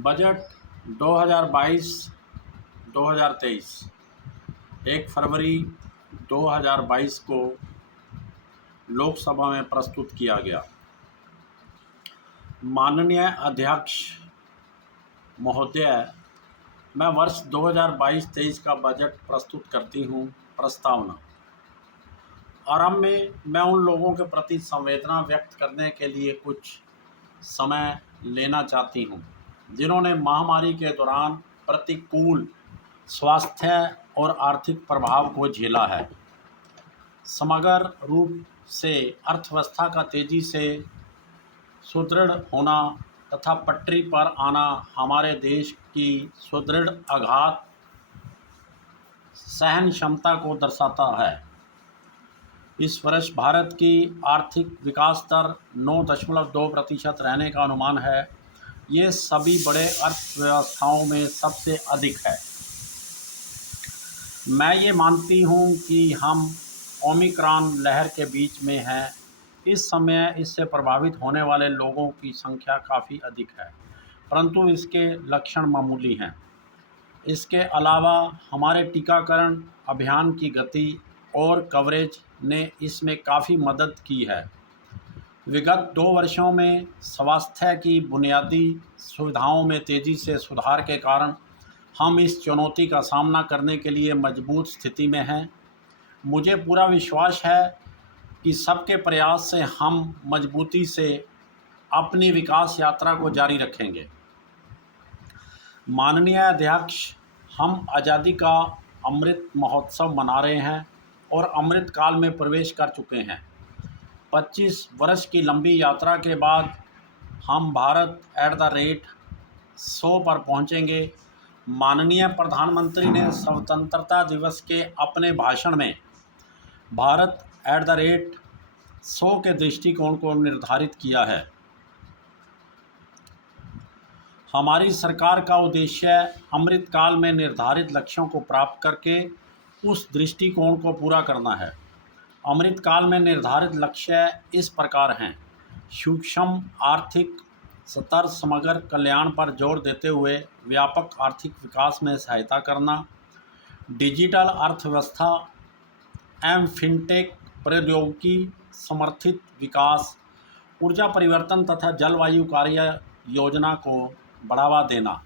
Budget 2022-2023 1 फरवरी 2022 को लोकसभा में प्रस्तुत किया गया। माननीय अध्यक्ष महोदय, मैं वर्ष 2022-23 का बजट प्रस्तुत करती हूँ। प्रस्तावना। आरंभ में मैं उन लोगों के प्रति संवेदना व्यक्त करने के लिए कुछ समय लेना चाहती हूँ जिन्होंने महामारी के दौरान प्रतिकूल स्वास्थ्य और आर्थिक प्रभाव को झेला है। समग्र रूप से अर्थव्यवस्था का तेजी से सुदृढ़ होना तथा पटरी पर आना हमारे देश की सुदृढ़ आघात सहन क्षमता को दर्शाता है। इस वर्ष भारत की आर्थिक विकास दर 9.2% रहने का अनुमान है। ये सभी बड़े अर्थव्यवस्थाओं में सबसे अधिक है। मैं ये मानती हूँ कि हम ओमिक्रॉन लहर के बीच में हैं। इस समय इससे प्रभावित होने वाले लोगों की संख्या काफ़ी अधिक है, परंतु इसके लक्षण मामूली हैं। इसके अलावा हमारे टीकाकरण अभियान की गति और कवरेज ने इसमें काफ़ी मदद की है। विगत 2 वर्षों में स्वास्थ्य की बुनियादी सुविधाओं में तेज़ी से सुधार के कारण हम इस चुनौती का सामना करने के लिए मजबूत स्थिति में हैं। मुझे पूरा विश्वास है कि सबके प्रयास से हम मजबूती से अपनी विकास यात्रा को जारी रखेंगे। माननीय अध्यक्ष, हम आज़ादी का अमृत महोत्सव मना रहे हैं और अमृत काल में प्रवेश कर चुके हैं। 25 वर्ष की लंबी यात्रा के बाद हम भारत @100 पर पहुंचेंगे। माननीय प्रधानमंत्री ने स्वतंत्रता दिवस के अपने भाषण में भारत @100 के दृष्टिकोण को निर्धारित किया है। हमारी सरकार का उद्देश्य अमृत काल में निर्धारित लक्ष्यों को प्राप्त करके उस दृष्टिकोण को पूरा करना है। अमृत काल में निर्धारित लक्ष्य इस प्रकार हैं: सूक्ष्म आर्थिक स्तर समग्र कल्याण पर जोर देते हुए व्यापक आर्थिक विकास में सहायता करना, डिजिटल अर्थव्यवस्था एवं फिनटेक प्रौद्योगिकी समर्थित विकास, ऊर्जा परिवर्तन तथा जलवायु कार्य योजना को बढ़ावा देना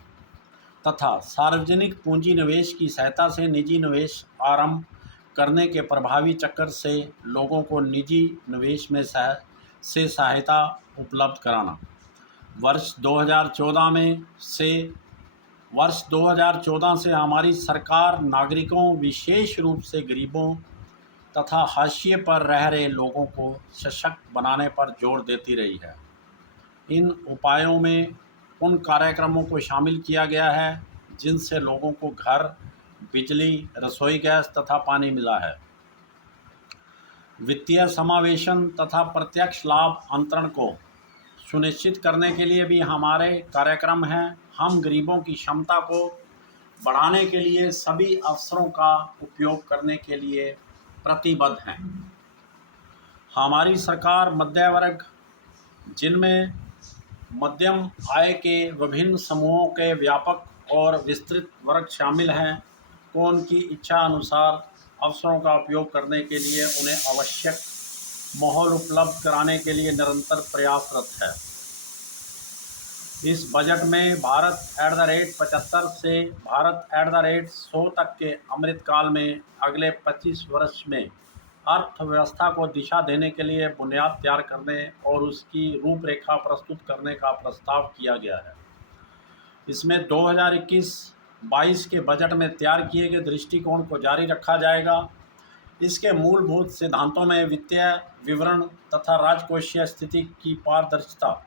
तथा सार्वजनिक पूंजी निवेश की सहायता से निजी निवेश आरंभ करने के प्रभावी चक्र से लोगों को निजी निवेश में सहायता उपलब्ध कराना। वर्ष 2014 से हमारी सरकार नागरिकों, विशेष रूप से गरीबों तथा हाशिए पर रह रहे लोगों को सशक्त बनाने पर जोर देती रही है। इन उपायों में उन कार्यक्रमों को शामिल किया गया है जिनसे लोगों को घर, बिजली, रसोई गैस तथा पानी मिला है। वित्तीय समावेशन तथा प्रत्यक्ष लाभ अंतरण को सुनिश्चित करने के लिए भी हमारे कार्यक्रम हैं। हम गरीबों की क्षमता को बढ़ाने के लिए सभी अवसरों का उपयोग करने के लिए प्रतिबद्ध हैं। हमारी सरकार मध्य वर्ग, जिनमें मध्यम आय के विभिन्न समूहों के व्यापक और विस्तृत वर्ग शामिल हैं, को उनकी इच्छा अनुसार अवसरों का उपयोग करने के लिए उन्हें आवश्यक माहौल उपलब्ध कराने के लिए निरंतर प्रयासरत है। इस बजट में भारत @75 से भारत @100 तक के अमृत काल में अगले 25 वर्ष में अर्थव्यवस्था को दिशा देने के लिए बुनियाद तैयार करने और उसकी रूपरेखा प्रस्तुत करने का प्रस्ताव किया गया है। इसमें 2021-22 के बजट में तैयार किए गए दृष्टिकोण को जारी रखा जाएगा। इसके मूलभूत सिद्धांतों में वित्तीय विवरण तथा राजकोषीय स्थिति की पारदर्शिता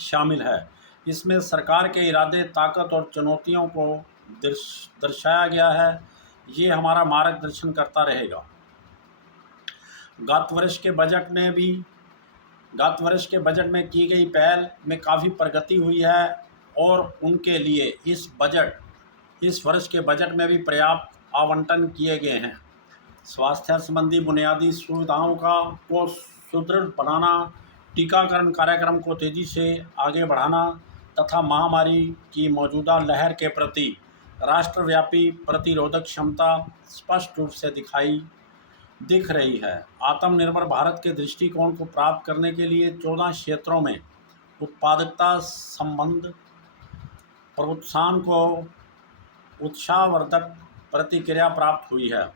शामिल है। इसमें सरकार के इरादे, ताकत और चुनौतियों को दर्शाया गया है। ये हमारा मार्गदर्शन करता रहेगा। गत वर्ष के बजट में की गई पहल में काफ़ी प्रगति हुई है और उनके लिए इस वर्ष के बजट में भी पर्याप्त आवंटन किए गए हैं। स्वास्थ्य संबंधी बुनियादी सुविधाओं को सुदृढ़ बनाना, टीकाकरण कार्यक्रम को तेज़ी से आगे बढ़ाना, तथा महामारी की मौजूदा लहर के प्रति राष्ट्रव्यापी प्रतिरोधक क्षमता स्पष्ट रूप से दिख रही है। आत्मनिर्भर भारत के दृष्टिकोण को प्राप्त करने के लिए 14 क्षेत्रों में उत्पादकता संबंध प्रोत्साहन को उत्साहवर्धक प्रतिक्रिया प्राप्त हुई है।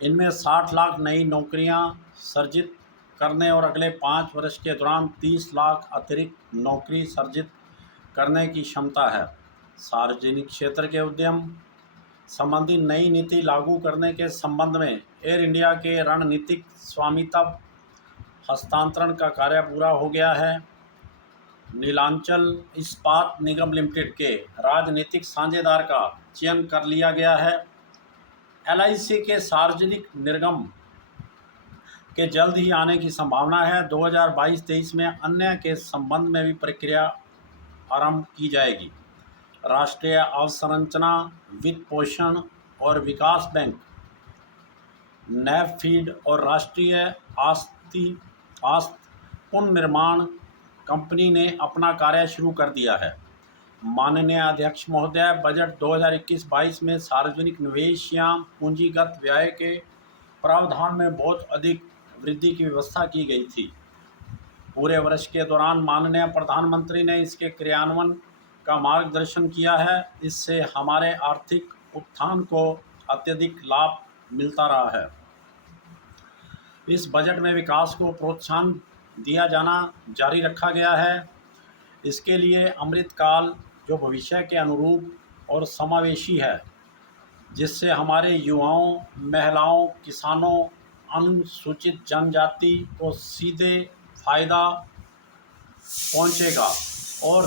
इनमें 60 लाख नई नौकरियां सर्जित करने और अगले 5 वर्ष के दौरान 30 लाख अतिरिक्त नौकरी सर्जित करने की क्षमता है। सार्वजनिक क्षेत्र के उद्यम संबंधी नई नीति लागू करने के संबंध में एयर इंडिया के रणनीतिक स्वामित्व हस्तांतरण का कार्य पूरा हो गया है। नीलांचल इस्पात निगम लिमिटेड के राजनीतिक साझेदार का चयन कर लिया गया है। LIC के सार्वजनिक निर्गम के जल्द ही आने की संभावना है। 2022-23 में अन्य के संबंध में भी प्रक्रिया आरंभ की जाएगी। राष्ट्रीय अवसंरचना वित्त पोषण और विकास बैंक NABFID और राष्ट्रीय आस्ति पुनर्निर्माण कंपनी ने अपना कार्य शुरू कर दिया है। माननीय अध्यक्ष महोदय, बजट 2021-22 में सार्वजनिक निवेश या पूंजीगत व्यय के प्रावधान में बहुत अधिक वृद्धि की व्यवस्था की गई थी। पूरे वर्ष के दौरान माननीय प्रधानमंत्री ने इसके क्रियान्वयन का मार्गदर्शन किया है। इससे हमारे आर्थिक उत्थान को अत्यधिक लाभ मिलता रहा है। इस बजट में विकास को प्रोत्साहन दिया जाना जारी रखा गया है। इसके लिए अमृतकाल जो भविष्य के अनुरूप और समावेशी है, जिससे हमारे युवाओं, महिलाओं, किसानों, अनुसूचित जनजाति को सीधे फायदा पहुंचेगा। और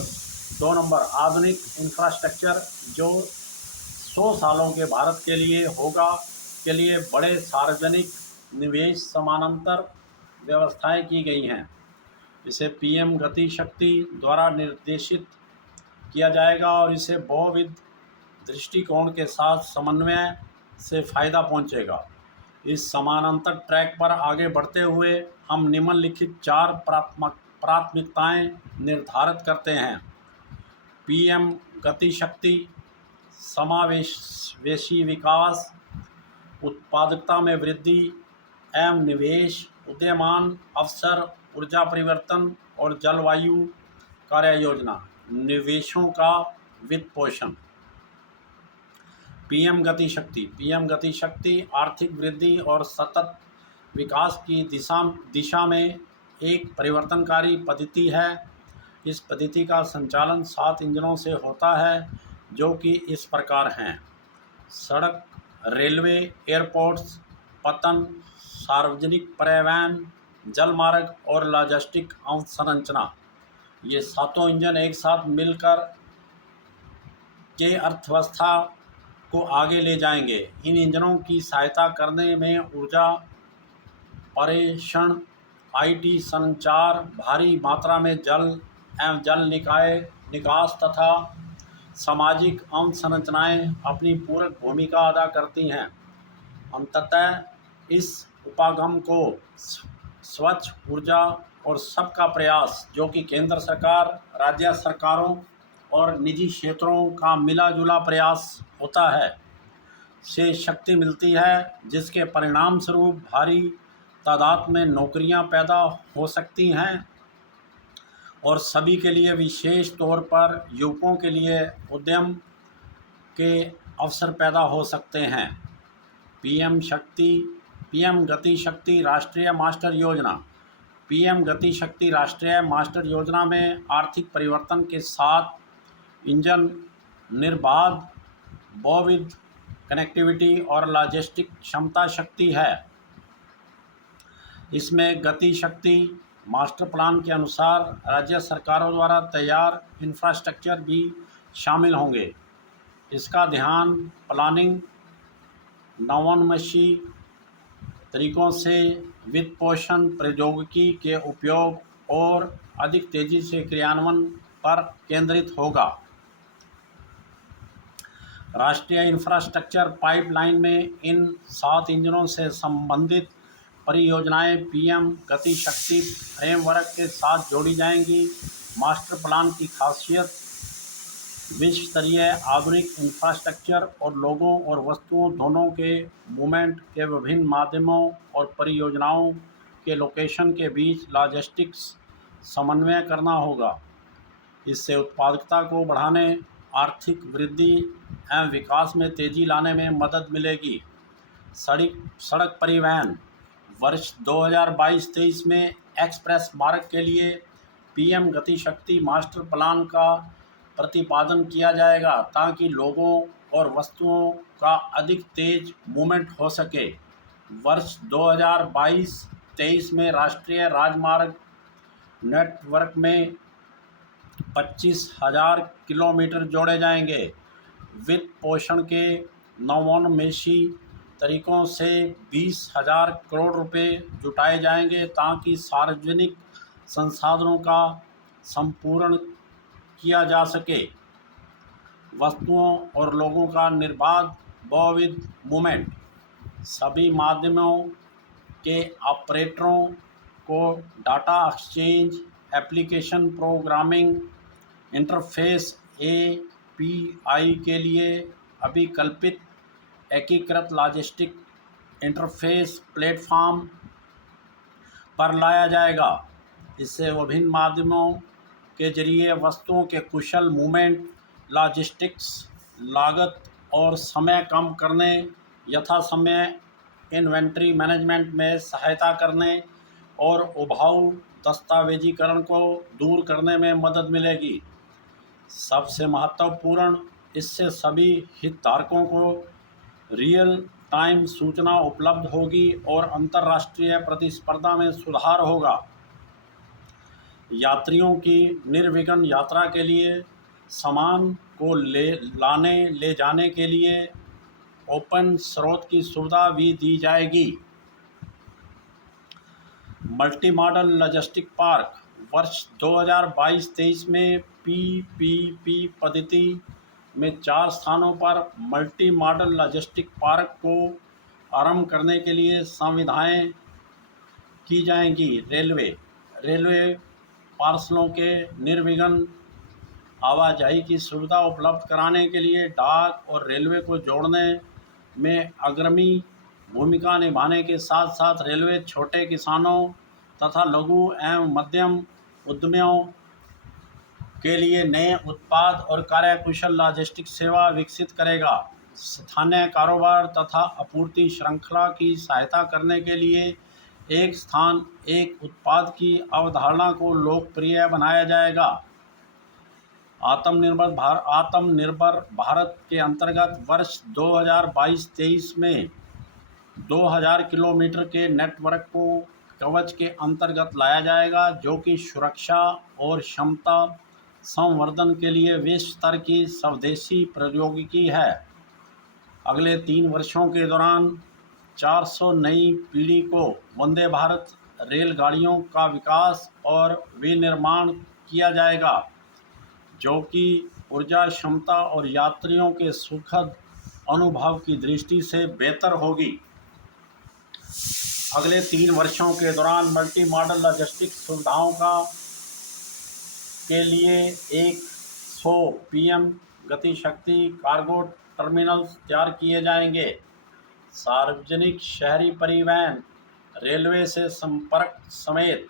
2 नंबर, आधुनिक इंफ्रास्ट्रक्चर जो 100 सालों के भारत के लिए होगा के लिए बड़े सार्वजनिक निवेश समानांतर व्यवस्थाएं की गई हैं। इसे PM गति शक्ति द्वारा निर्देशित किया जाएगा और इसे बहुविध दृष्टिकोण के साथ समन्वय से फ़ायदा पहुंचेगा। इस समानांतर ट्रैक पर आगे बढ़ते हुए हम निम्नलिखित 4 प्राथमिकताएं निर्धारित करते हैं। PM गति शक्ति, समावेशी विकास, उत्पादकता में वृद्धि एवं निवेश, उदीयमान अवसर, ऊर्जा परिवर्तन और जलवायु कार्य योजना, निवेशों का वित्त पोषण। PM गति शक्ति आर्थिक वृद्धि और सतत विकास की दिशा में एक परिवर्तनकारी पद्धति है। इस पद्धति का संचालन 7 इंजनों से होता है, जो कि इस प्रकार हैं: सड़क, रेलवे, एयरपोर्ट्स, पतन, सार्वजनिक परिवहन, जलमार्ग और लॉजिस्टिक अवसंरचना। ये 7 इंजन एक साथ मिलकर के अर्थव्यवस्था को आगे ले जाएंगे। इन इंजनों की सहायता करने में ऊर्जा, पर्यवेक्षण, IT, संचार, भारी मात्रा में जल एवं जल निकास तथा सामाजिक अवसंरचनाएं अपनी पूरक भूमिका अदा करती हैं। अंततः इस उपागम को स्वच्छ ऊर्जा और सबका प्रयास, जो कि केंद्र सरकार, राज्य सरकारों और निजी क्षेत्रों का मिला जुला प्रयास होता है, से शक्ति मिलती है, जिसके परिणाम स्वरूप भारी तादाद में नौकरियां पैदा हो सकती हैं और सभी के लिए, विशेष तौर पर युवकों के लिए उद्यम के अवसर पैदा हो सकते हैं। PM गति शक्ति राष्ट्रीय मास्टर योजना। PM गति शक्ति राष्ट्रीय मास्टर योजना में आर्थिक परिवर्तन के साथ इंजन निर्बाध बहुविध कनेक्टिविटी और लॉजिस्टिक क्षमता शक्ति है। इसमें गति शक्ति मास्टर प्लान के अनुसार राज्य सरकारों द्वारा तैयार इंफ्रास्ट्रक्चर भी शामिल होंगे। इसका ध्यान प्लानिंग, नवोन्मेषी तरीकों से वित्त पोषण, प्रौद्योगिकी के उपयोग और अधिक तेज़ी से क्रियान्वयन पर केंद्रित होगा। राष्ट्रीय इंफ्रास्ट्रक्चर पाइपलाइन में इन 7 इंजनों से संबंधित परियोजनाएं PM गति शक्ति फ्रेमवर्क के साथ जोड़ी जाएंगी। मास्टर प्लान की खासियत विश्व स्तरीय आधुनिक इंफ्रास्ट्रक्चर और लोगों और वस्तुओं दोनों के मूवमेंट के विभिन्न माध्यमों और परियोजनाओं के लोकेशन के बीच लॉजिस्टिक्स समन्वय करना होगा। इससे उत्पादकता को बढ़ाने, आर्थिक वृद्धि एवं विकास में तेजी लाने में मदद मिलेगी। सड़क परिवहन वर्ष 2022-23 में एक्सप्रेस मार्ग के लिए पीएम गति शक्ति मास्टर प्लान का प्रतिपादन किया जाएगा ताकि लोगों और वस्तुओं का अधिक तेज मूवमेंट हो सके। वर्ष 2022-23 में राष्ट्रीय राजमार्ग नेटवर्क में 25,000 किलोमीटर जोड़े जाएंगे। वित्त पोषण के नवोन्मेषी तरीकों से 20,000 करोड़ रुपए जुटाए जाएंगे ताकि सार्वजनिक संसाधनों का संपूर्ण किया जा सके। वस्तुओं और लोगों का निर्बाध बहुविध मूवमेंट सभी माध्यमों के ऑपरेटरों को data exchange, application programming interface API के लिए अभिकल्पित एकीकृत लॉजिस्टिक इंटरफेस प्लेटफॉर्म पर लाया जाएगा। इससे विभिन्न माध्यमों के जरिए वस्तुओं के कुशल मूवमेंट, लॉजिस्टिक्स लागत और समय कम करने, यथासमय इन्वेंट्री मैनेजमेंट में सहायता करने और उबाऊ दस्तावेजीकरण को दूर करने में मदद मिलेगी। सबसे महत्वपूर्ण, इससे सभी हितधारकों को रियल टाइम सूचना उपलब्ध होगी और अंतर्राष्ट्रीय प्रतिस्पर्धा में सुधार होगा। यात्रियों की निर्विघ्न यात्रा के लिए सामान को ले जाने के लिए ओपन स्रोत की सुविधा भी दी जाएगी। मल्टी मॉडल लॉजिस्टिक पार्क वर्ष 2022-23 में पीपीपी पद्धति में 4 स्थानों पर मल्टी मॉडल लॉजिस्टिक पार्क को आरंभ करने के लिए सुविधाएं की जाएंगी। रेलवे पार्सलों के निर्विघ्न आवाजाही की सुविधा उपलब्ध कराने के लिए डाक और रेलवे को जोड़ने में अग्रणी भूमिका निभाने के साथ साथ रेलवे छोटे किसानों तथा लघु एवं मध्यम उद्यमियों के लिए नए उत्पाद और कार्यकुशल लॉजिस्टिक सेवा विकसित करेगा। स्थानीय कारोबार तथा आपूर्ति श्रृंखला की सहायता करने के लिए एक स्थान एक उत्पाद की अवधारणा को लोकप्रिय बनाया जाएगा। आत्मनिर्भर भारत के अंतर्गत वर्ष 2022-23 में 2000 किलोमीटर के नेटवर्क को कवच के अंतर्गत लाया जाएगा, जो कि सुरक्षा और क्षमता संवर्धन के लिए विश्व स्तर की स्वदेशी प्रौद्योगिकी है। अगले 3 वर्षों के दौरान 400 नई पीढ़ी को वंदे भारत रेलगाड़ियों का विकास और विनिर्माण किया जाएगा, जो कि ऊर्जा क्षमता और यात्रियों के सुखद अनुभव की दृष्टि से बेहतर होगी। अगले 3 वर्षों के दौरान मल्टी मॉडल लॉजिस्टिक सुविधाओं के लिए 100 पीएम गति शक्ति कार्गो टर्मिनल्स तैयार किए जाएंगे। सार्वजनिक शहरी परिवहन, रेलवे से संपर्क समेत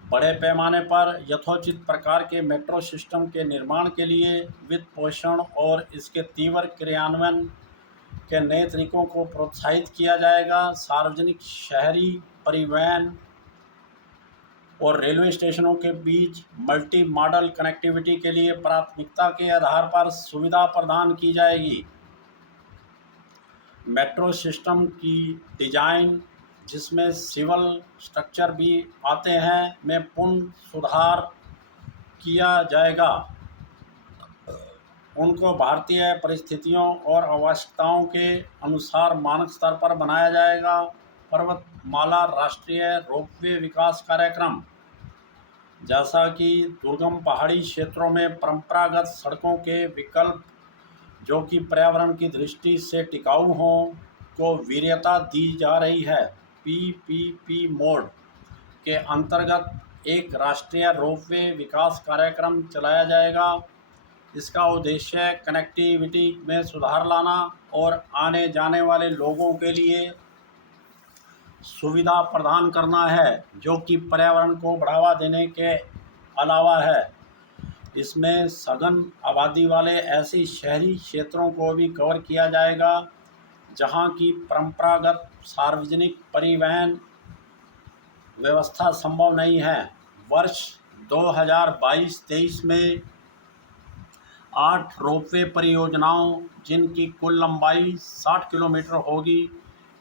बड़े पैमाने पर यथोचित प्रकार के मेट्रो सिस्टम के निर्माण के लिए वित्त पोषण और इसके तीव्र क्रियान्वयन के नए तरीकों को प्रोत्साहित किया जाएगा। सार्वजनिक शहरी परिवहन और रेलवे स्टेशनों के बीच मल्टी मॉडल कनेक्टिविटी के लिए प्राथमिकता के आधार पर सुविधा प्रदान की जाएगी। मेट्रो सिस्टम की डिजाइन, जिसमें सिविल स्ट्रक्चर भी आते हैं, में पुनः सुधार किया जाएगा। उनको भारतीय परिस्थितियों और आवश्यकताओं के अनुसार मानक स्तर पर बनाया जाएगा। पर्वतमाला राष्ट्रीय रोपवे विकास कार्यक्रम, जैसा कि दुर्गम पहाड़ी क्षेत्रों में परंपरागत सड़कों के विकल्प जो कि पर्यावरण की दृष्टि से टिकाऊ हों को वरीयता दी जा रही है। पीपीपी मोड के अंतर्गत एक राष्ट्रीय रोपवे विकास कार्यक्रम चलाया जाएगा। इसका उद्देश्य कनेक्टिविटी में सुधार लाना और आने जाने वाले लोगों के लिए सुविधा प्रदान करना है, जो कि पर्यावरण को बढ़ावा देने के अलावा है। इसमें सघन आबादी वाले ऐसे शहरी क्षेत्रों को भी कवर किया जाएगा जहां की परंपरागत सार्वजनिक परिवहन व्यवस्था संभव नहीं है। वर्ष 2022-23 में 8 रोपवे परियोजनाओं, जिनकी कुल लंबाई 60 किलोमीटर होगी,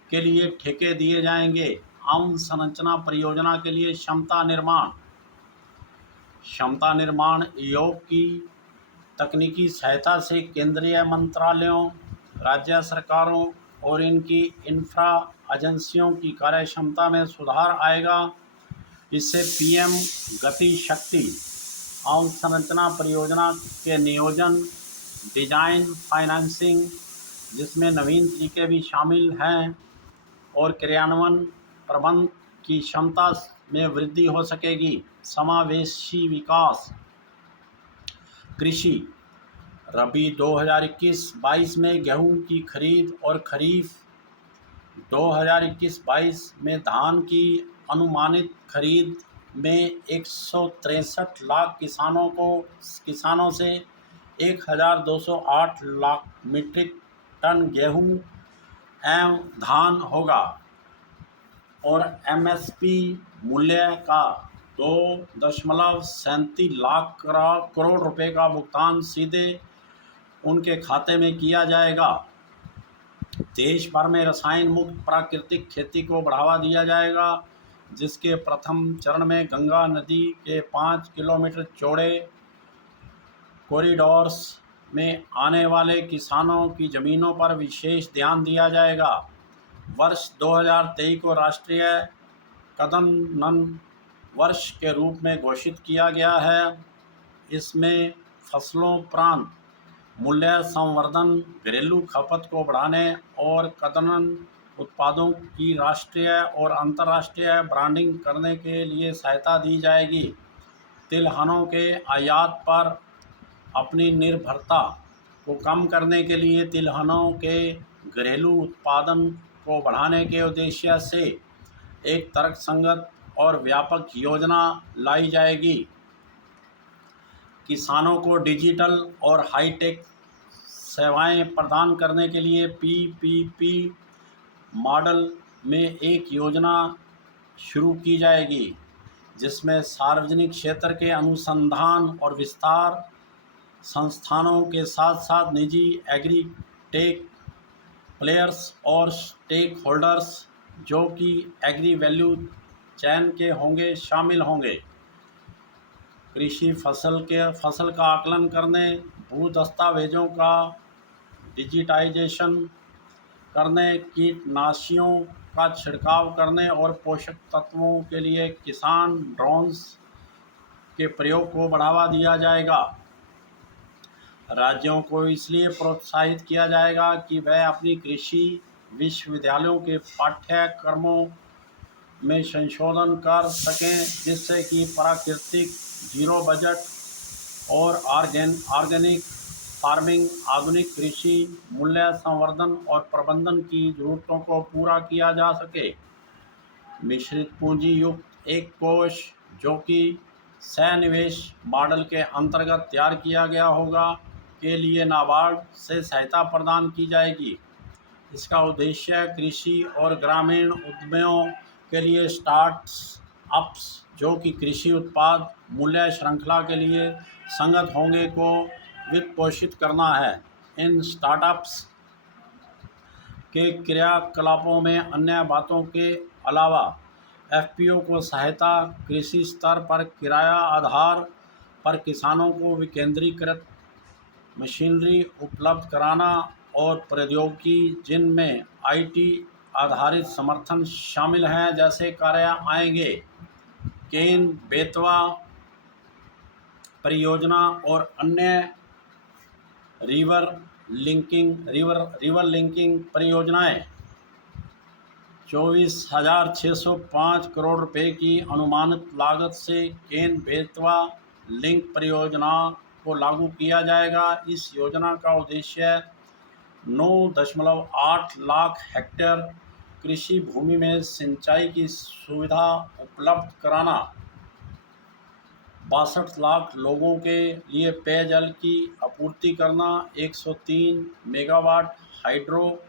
के लिए ठेके दिए जाएंगे। अवसंरचना परियोजना के लिए क्षमता निर्माण योग की तकनीकी सहायता से केंद्रीय मंत्रालयों, राज्य सरकारों और इनकी इंफ्रा एजेंसियों की कार्यक्षमता में सुधार आएगा। इससे पीएम गति शक्ति अवसंरचना परियोजना के नियोजन, डिजाइन, फाइनेंसिंग, जिसमें नवीन तरीके भी शामिल हैं, और क्रियान्वयन प्रबंधन की क्षमता में वृद्धि हो सकेगी। समावेशी विकास कृषि रबी 2021-22 में गेहूं की खरीद और खरीफ 2021-22 में धान की अनुमानित खरीद में 163 लाख किसानों से 1208 लाख मीट्रिक टन गेहूं एवं धान होगा, और एमएसपी मूल्य का 2.37 लाख करोड़ रुपए का भुगतान सीधे उनके खाते में किया जाएगा। देश भर में रसायन मुक्त प्राकृतिक खेती को बढ़ावा दिया जाएगा, जिसके प्रथम चरण में गंगा नदी के 5 किलोमीटर चौड़े कॉरिडोर्स में आने वाले किसानों की ज़मीनों पर विशेष ध्यान दिया जाएगा। वर्ष 2023 को राष्ट्रीय कदमन वर्ष के रूप में घोषित किया गया है। इसमें फसलोपरांत मूल्य संवर्धन, घरेलू खपत को बढ़ाने और कदमन उत्पादों की राष्ट्रीय और अंतर्राष्ट्रीय ब्रांडिंग करने के लिए सहायता दी जाएगी। तिलहनों के आयात पर अपनी निर्भरता को कम करने के लिए तिलहनों के घरेलू उत्पादन को बढ़ाने के उद्देश्य से एक तर्कसंगत और व्यापक योजना लाई जाएगी। किसानों को डिजिटल और हाईटेक सेवाएं प्रदान करने के लिए पीपीपी मॉडल में एक योजना शुरू की जाएगी, जिसमें सार्वजनिक क्षेत्र के अनुसंधान और विस्तार संस्थानों के साथ साथ निजी एग्री टेक प्लेयर्स और स्टेक होल्डर्स, जो कि एग्री वैल्यू चैन के होंगे, शामिल होंगे। कृषि फसल का आकलन करने, भू दस्तावेजों का डिजिटाइजेशन करने, कीटनाशियों का छिड़काव करने और पोषक तत्वों के लिए किसान ड्रोन्स के प्रयोग को बढ़ावा दिया जाएगा। राज्यों को इसलिए प्रोत्साहित किया जाएगा कि वह अपनी कृषि विश्वविद्यालयों के पाठ्यक्रमों में संशोधन कर सकें, जिससे कि प्राकृतिक, जीरो बजट और ऑर्गेनिक फार्मिंग, आधुनिक कृषि, मूल्य संवर्धन और प्रबंधन की जरूरतों को पूरा किया जा सके। मिश्रित पूंजी युक्त एक कोष, जो कि सहनिवेश मॉडल के अंतर्गत तैयार किया गया होगा, के लिए नाबार्ड से सहायता प्रदान की जाएगी। इसका उद्देश्य कृषि और ग्रामीण उद्यमियों के लिए स्टार्टअप्स, जो कि कृषि उत्पाद मूल्य श्रृंखला के लिए संगत होंगे, को वित्त पोषित करना है। इन स्टार्टअप्स के क्रियाकलापों में अन्य बातों के अलावा एफपीओ को सहायता, कृषि स्तर पर किराया आधार पर किसानों को विकेंद्रीकृत मशीनरी उपलब्ध कराना और प्रौद्योगिकी जिनमें आईटी आधारित समर्थन शामिल हैं जैसे कार्य आएंगे। केन बेतवा परियोजना और अन्य रिवर लिंकिंग परियोजनाएं 24,605 करोड़ रुपए की अनुमानित लागत से केन बेतवा लिंक परियोजना को लागू किया जाएगा। इस योजना का उद्देश्य 9.8 लाख हेक्टेयर कृषि भूमि में सिंचाई की सुविधा उपलब्ध कराना, 62 लाख लोगों के लिए पेयजल की आपूर्ति करना, 103 मेगावाट हाइड्रो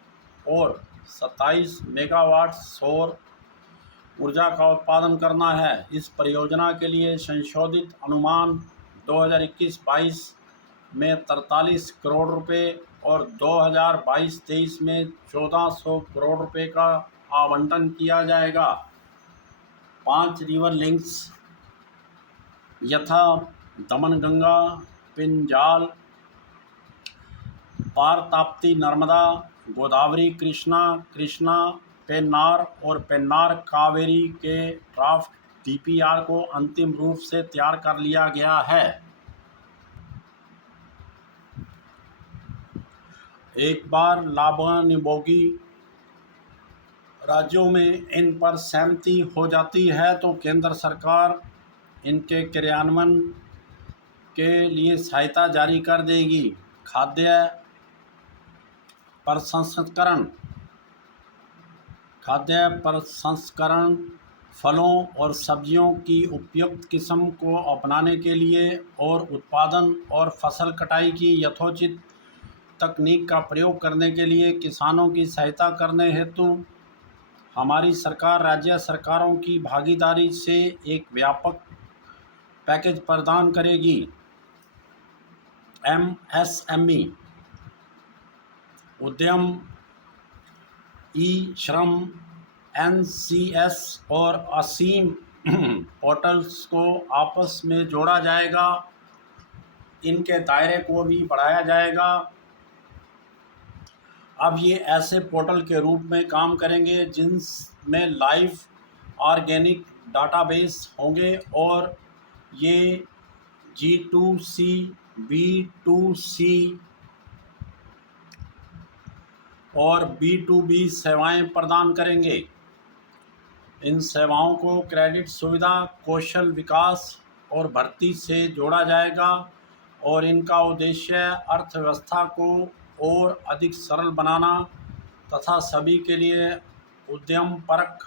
और 27 मेगावाट सौर ऊर्जा का उत्पादन करना है। इस परियोजना के लिए संशोधित अनुमान 2021-22 में 43 करोड़ रुपए और 2022-23 में 1400 करोड़ रुपए का आवंटन किया जाएगा। 5 रिवर लिंक्स यथा दमनगंगा, पिंजाल, पार ताप्ती नर्मदा, गोदावरी कृष्णा पेन्नार और पेन्नार कावेरी के ड्राफ्ट डीपीआर को अंतिम रूप से तैयार कर लिया गया है। एक बार लाभानुभोगी राज्यों में इन पर सहमति हो जाती है तो केंद्र सरकार इनके क्रियान्वयन के लिए सहायता जारी कर देगी। खाद्य प्रसंस्करण, फलों और सब्जियों की उपयुक्त किस्म को अपनाने के लिए और उत्पादन और फसल कटाई की यथोचित तकनीक का प्रयोग करने के लिए किसानों की सहायता करने हेतु हमारी सरकार राज्य सरकारों की भागीदारी से एक व्यापक पैकेज प्रदान करेगी। एमएसएमई उद्यम, ई श्रम, एनसीएस और असीम पोर्टल्स को आपस में जोड़ा जाएगा। इनके दायरे को भी बढ़ाया जाएगा। अब ये ऐसे पोर्टल के रूप में काम करेंगे जिनमें लाइव ऑर्गेनिक डाटाबेस होंगे और ये G2C, B2C और B2B सेवाएं प्रदान करेंगे। इन सेवाओं को क्रेडिट सुविधा, कौशल विकास और भर्ती से जोड़ा जाएगा और इनका उद्देश्य अर्थव्यवस्था को और अधिक सरल बनाना तथा सभी के लिए उद्यमपरक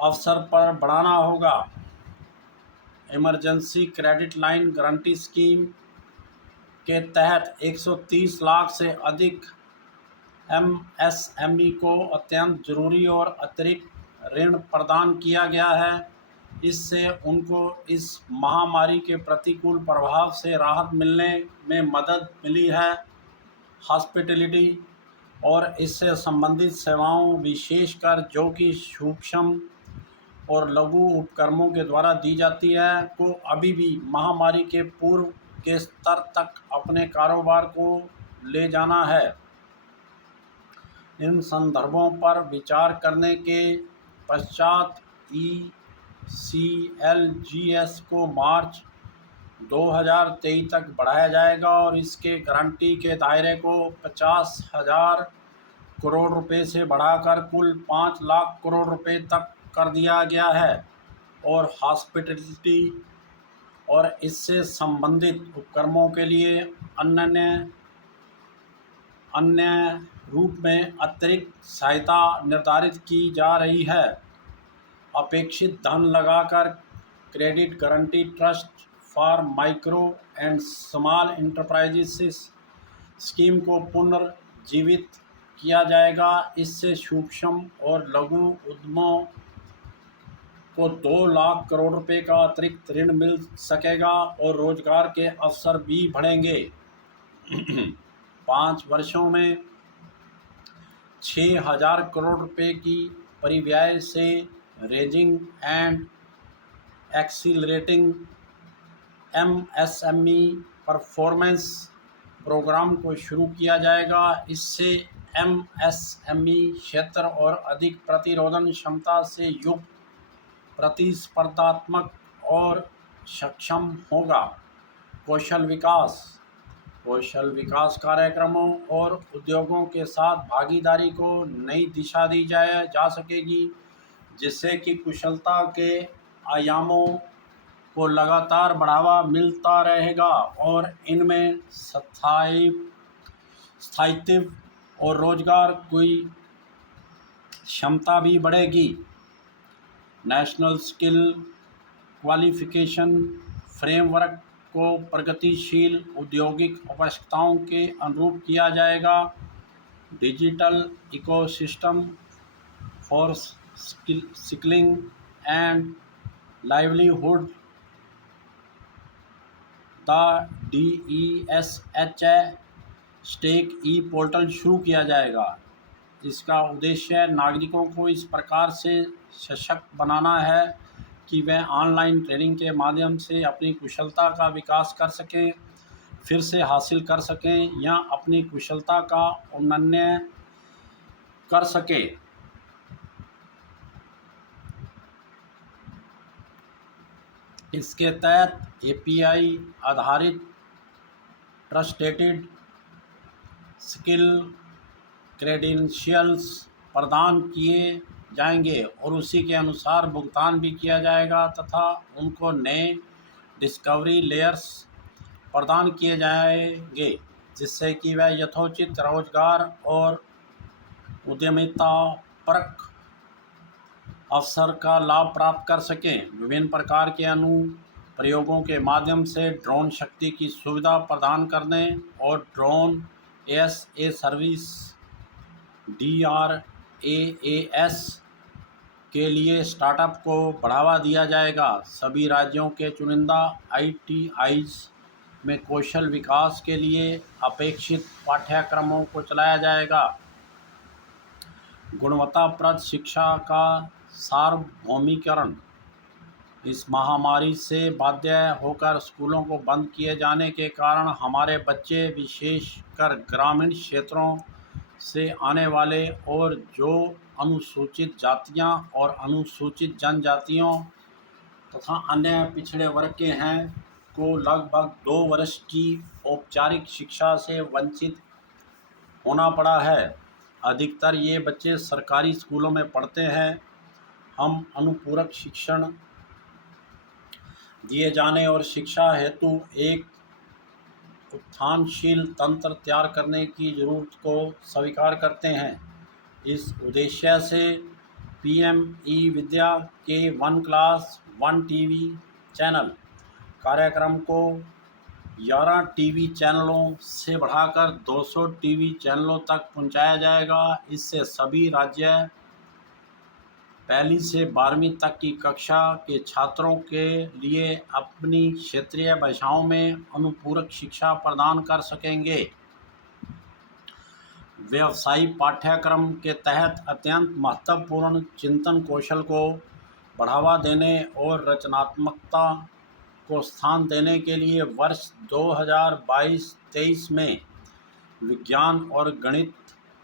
अवसर पर बढ़ाना होगा। Emergency credit line guarantee scheme के तहत 130 लाख से अधिक एमएसएमई को अत्यंत जरूरी और अतिरिक्त ऋण प्रदान किया गया है। इससे उनको इस महामारी के प्रतिकूल प्रभाव से राहत मिलने में मदद मिली है। हॉस्पिटैलिटी और इससे संबंधित सेवाओं, विशेषकर जो कि सूक्ष्म और लघु उपक्रमों के द्वारा दी जाती है, को अभी भी महामारी के पूर्व के स्तर तक अपने कारोबार को ले जाना है। इन संदर्भों पर विचार करने के पश्चात ECLGS को मार्च 2023 तक बढ़ाया जाएगा और इसके गारंटी के दायरे को 50,000 करोड़ रुपए से बढ़ाकर कुल 5 लाख करोड़ रुपए तक कर दिया गया है और हॉस्पिटैलिटी और इससे संबंधित उपक्रमों के लिए अन्य रूप में अतिरिक्त सहायता निर्धारित की जा रही है। अपेक्षित धन लगाकर credit guarantee trust for micro and small enterprises scheme को पुनर्जीवित किया जाएगा। इससे सूक्ष्म और लघु उद्यमों को 2 लाख करोड़ रुपए का अतिरिक्त ऋण मिल सकेगा और रोजगार के अवसर भी बढ़ेंगे। 5 वर्षों में 6,000 करोड़ रुपए की परिव्यय से raising and accelerating MSME performance programme को शुरू किया जाएगा। इससे एमएसएमई क्षेत्र और अधिक प्रतिरोधन क्षमता से युक्त, प्रतिस्पर्धात्मक और सक्षम होगा। कौशल विकास, कौशल विकास कार्यक्रमों और उद्योगों के साथ भागीदारी को नई दिशा दी जा सकेगी, जिससे कि कुशलता के आयामों को लगातार बढ़ावा मिलता रहेगा और इनमें स्थायित्व और रोजगार की क्षमता भी बढ़ेगी। नेशनल स्किल क्वालिफिकेशन फ्रेमवर्क को प्रगतिशील औद्योगिक आवश्यकताओं के अनुरूप किया जाएगा। Digital ecosystem for skilling and livelihood the DESH stack e portal शुरू किया जाएगा। इसका उद्देश्य नागरिकों को इस प्रकार से सशक्त बनाना है कि वे ऑनलाइन ट्रेनिंग के माध्यम से अपनी कुशलता का विकास कर सकें, फिर से हासिल कर सकें या अपनी कुशलता का उन्नयन कर सकें। इसके तहत API आधारित ट्रस्टेड स्किल क्रेडेंशियल्स प्रदान किए जाएंगे और उसी के अनुसार भुगतान भी किया जाएगा तथा उनको नए डिस्कवरी लेयर्स प्रदान किए जाएंगे, जिससे कि वह यथोचित रोजगार और उद्यमितापरक अवसर का लाभ प्राप्त कर सकें। विभिन्न प्रकार के अनुप्रयोगों के माध्यम से ड्रोन शक्ति की सुविधा प्रदान करने और drone S a service DRAAS के लिए स्टार्टअप को बढ़ावा दिया जाएगा। सभी राज्यों के चुनिंदा ITIs में कौशल विकास के लिए अपेक्षित पाठ्यक्रमों को चलाया जाएगा। गुणवत्ताप्रद शिक्षा का सार्वभौमिकरण। इस महामारी से बाध्य होकर स्कूलों को बंद किए जाने के कारण हमारे बच्चे, विशेषकर ग्रामीण क्षेत्रों से आने वाले और जो अनुसूचित जातियां और अनुसूचित जनजातियों तथा अन्य पिछड़े वर्ग के हैं, को लगभग 2 वर्ष की औपचारिक शिक्षा से वंचित होना पड़ा है। अधिकतर ये बच्चे सरकारी स्कूलों में पढ़ते हैं। हम अनुपूरक शिक्षण दिए जाने और शिक्षा हेतु एक उत्थानशील तंत्र तैयार करने की जरूरत को स्वीकार करते हैं। इस उद्देश्य से PME विद्या के 1 क्लास 1 TV चैनल कार्यक्रम को 11 TV चैनलों से बढ़ाकर 200 TV चैनलों तक पहुंचाया जाएगा। इससे सभी राज्य पहली से 12वीं तक की कक्षा के छात्रों के लिए अपनी क्षेत्रीय भाषाओं में अनुपूरक शिक्षा प्रदान कर सकेंगे। व्यावसायिक पाठ्यक्रम के तहत अत्यंत महत्वपूर्ण चिंतन कौशल को बढ़ावा देने और रचनात्मकता को स्थान देने के लिए वर्ष 2022-23 में विज्ञान और गणित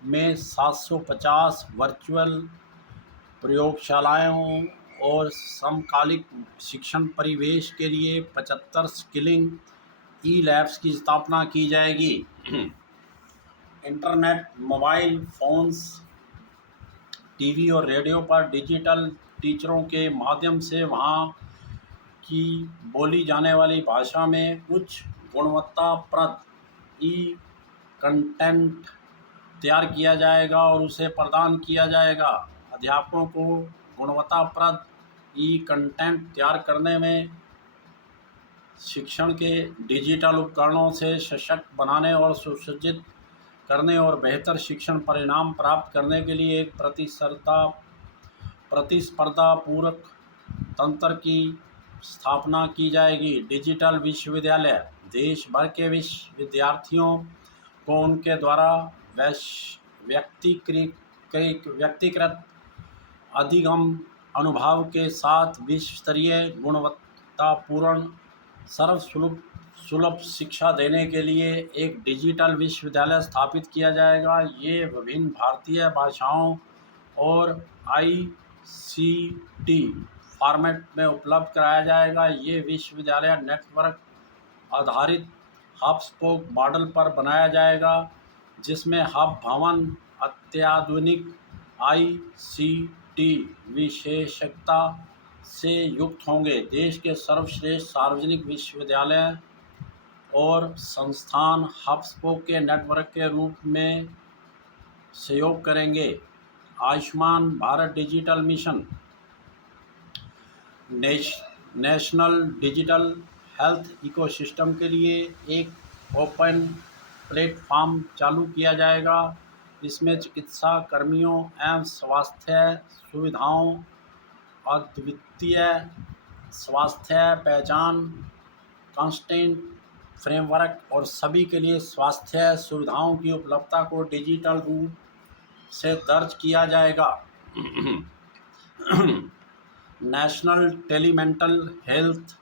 में 750 वर्चुअल प्रयोगशालाओं और समकालिक शिक्षण परिवेश के लिए 75 स्किलिंग ई-लैब्स की स्थापना की जाएगी। इंटरनेट, मोबाइल फोन्स, टीवी और रेडियो पर डिजिटल टीचरों के माध्यम से वहाँ की बोली जाने वाली भाषा में उच्च गुणवत्ताप्रद कंटेंट तैयार किया जाएगा और उसे प्रदान किया जाएगा। अध्यापकों को गुणवत्ताप्रद कंटेंट तैयार करने में शिक्षण के डिजिटल उपकरणों से सशक्त बनाने और सुसज्जित करने और बेहतर शिक्षण परिणाम प्राप्त करने के लिए एक प्रतिस्पर्धा पूरक तंत्र की स्थापना की जाएगी। डिजिटल विश्वविद्यालय देश भर के विद्यार्थियों को उनके द्वारा व्यक्तिकृत अधिगम अनुभव के साथ विश्व स्तरीय गुणवत्तापूर्ण सुलभ शिक्षा देने के लिए एक डिजिटल विश्वविद्यालय स्थापित किया जाएगा। ये विभिन्न भारतीय भाषाओं और ICT फॉर्मेट में उपलब्ध कराया जाएगा। ये विश्वविद्यालय नेटवर्क आधारित हब स्पोक मॉडल पर बनाया जाएगा, जिसमें हब भवन अत्याधुनिक आईसीटी विशेषज्ञता से युक्त होंगे। देश के सर्वश्रेष्ठ सार्वजनिक विश्वविद्यालय और संस्थान हब स्पोक के नेटवर्क के रूप में सहयोग करेंगे। Ayushman Bharat digital mission national digital health ecosystem के लिए एक ओपन प्लेटफॉर्म चालू किया जाएगा। इसमें चिकित्सा कर्मियों एवं स्वास्थ्य सुविधाओं, अद्वितीय स्वास्थ्य पहचान, कंस्टेंट फ्रेमवर्क और सभी के लिए स्वास्थ्य सुविधाओं की उपलब्धता को डिजिटल रूप से दर्ज किया जाएगा। National telemental health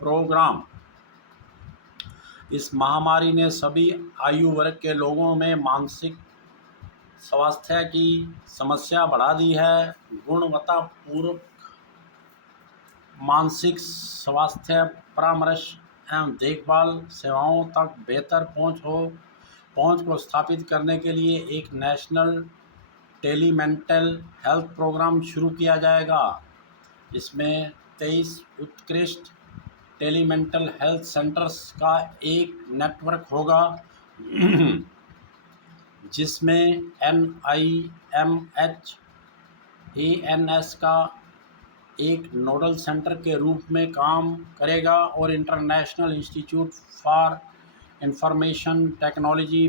programme. इस महामारी ने सभी आयु वर्ग के लोगों में मानसिक स्वास्थ्य की समस्या बढ़ा दी है। गुणवत्तापूर्ण मानसिक स्वास्थ्य परामर्श एवं देखभाल सेवाओं तक बेहतर पहुंच को स्थापित करने के लिए एक नेशनल टेलीमेंटल हेल्थ प्रोग्राम शुरू किया जाएगा। इसमें 23 उत्कृष्ट टेलीमेंटल हेल्थ सेंटर्स का एक नेटवर्क होगा, जिसमें NIMH ANS का एक नोडल सेंटर के रूप में काम करेगा और international institute for information technology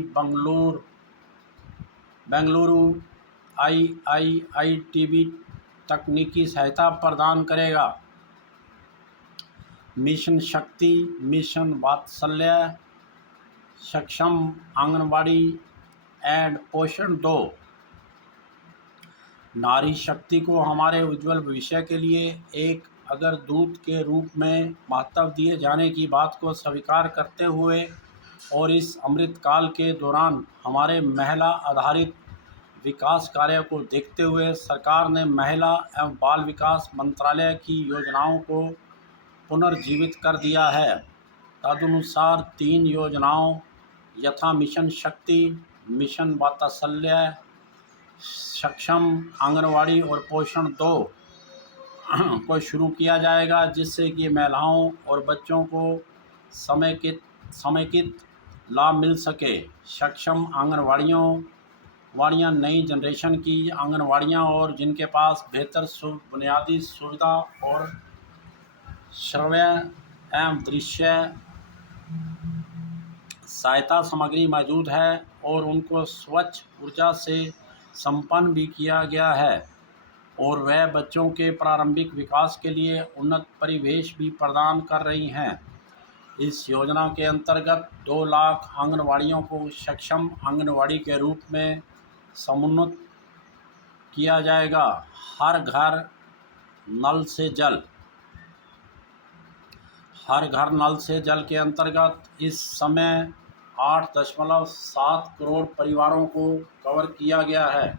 Bengaluru IIITB तकनीकी सहायता प्रदान करेगा। मिशन शक्ति, मिशन वात्सल्य, सक्षम आंगनवाड़ी एंड पोषण 2। नारी शक्ति को हमारे उज्जवल भविष्य के लिए एक अग्रदूत के रूप में महत्व दिए जाने की बात को स्वीकार करते हुए और इस अमृत काल के दौरान हमारे महिला आधारित विकास कार्य को देखते हुए सरकार ने महिला एवं बाल विकास मंत्रालय की योजनाओं को पुनर्जीवित कर दिया है। तदनुसार 3 योजनाओं यथा मिशन शक्ति, मिशन वात्सल्य, सक्षम आंगनवाड़ी और पोषण 2 को शुरू किया जाएगा, जिससे कि महिलाओं और बच्चों को समेकित लाभ मिल सके। सक्षम आंगनवाड़ियाँ नई जनरेशन की आंगनवाड़ियाँ और जिनके पास बेहतर बुनियादी सुविधा और श्रव्य एवं दृश्य सहायता सामग्री मौजूद है और उनको स्वच्छ ऊर्जा से संपन्न भी किया गया है और वह बच्चों के प्रारंभिक विकास के लिए उन्नत परिवेश भी प्रदान कर रही हैं। इस योजना के अंतर्गत 2 लाख आंगनवाड़ियों को सक्षम आंगनवाड़ी के रूप में समुन्नत किया जाएगा। हर घर नल से जल के अंतर्गत इस समय 8.7 करोड़ परिवारों को कवर किया गया है।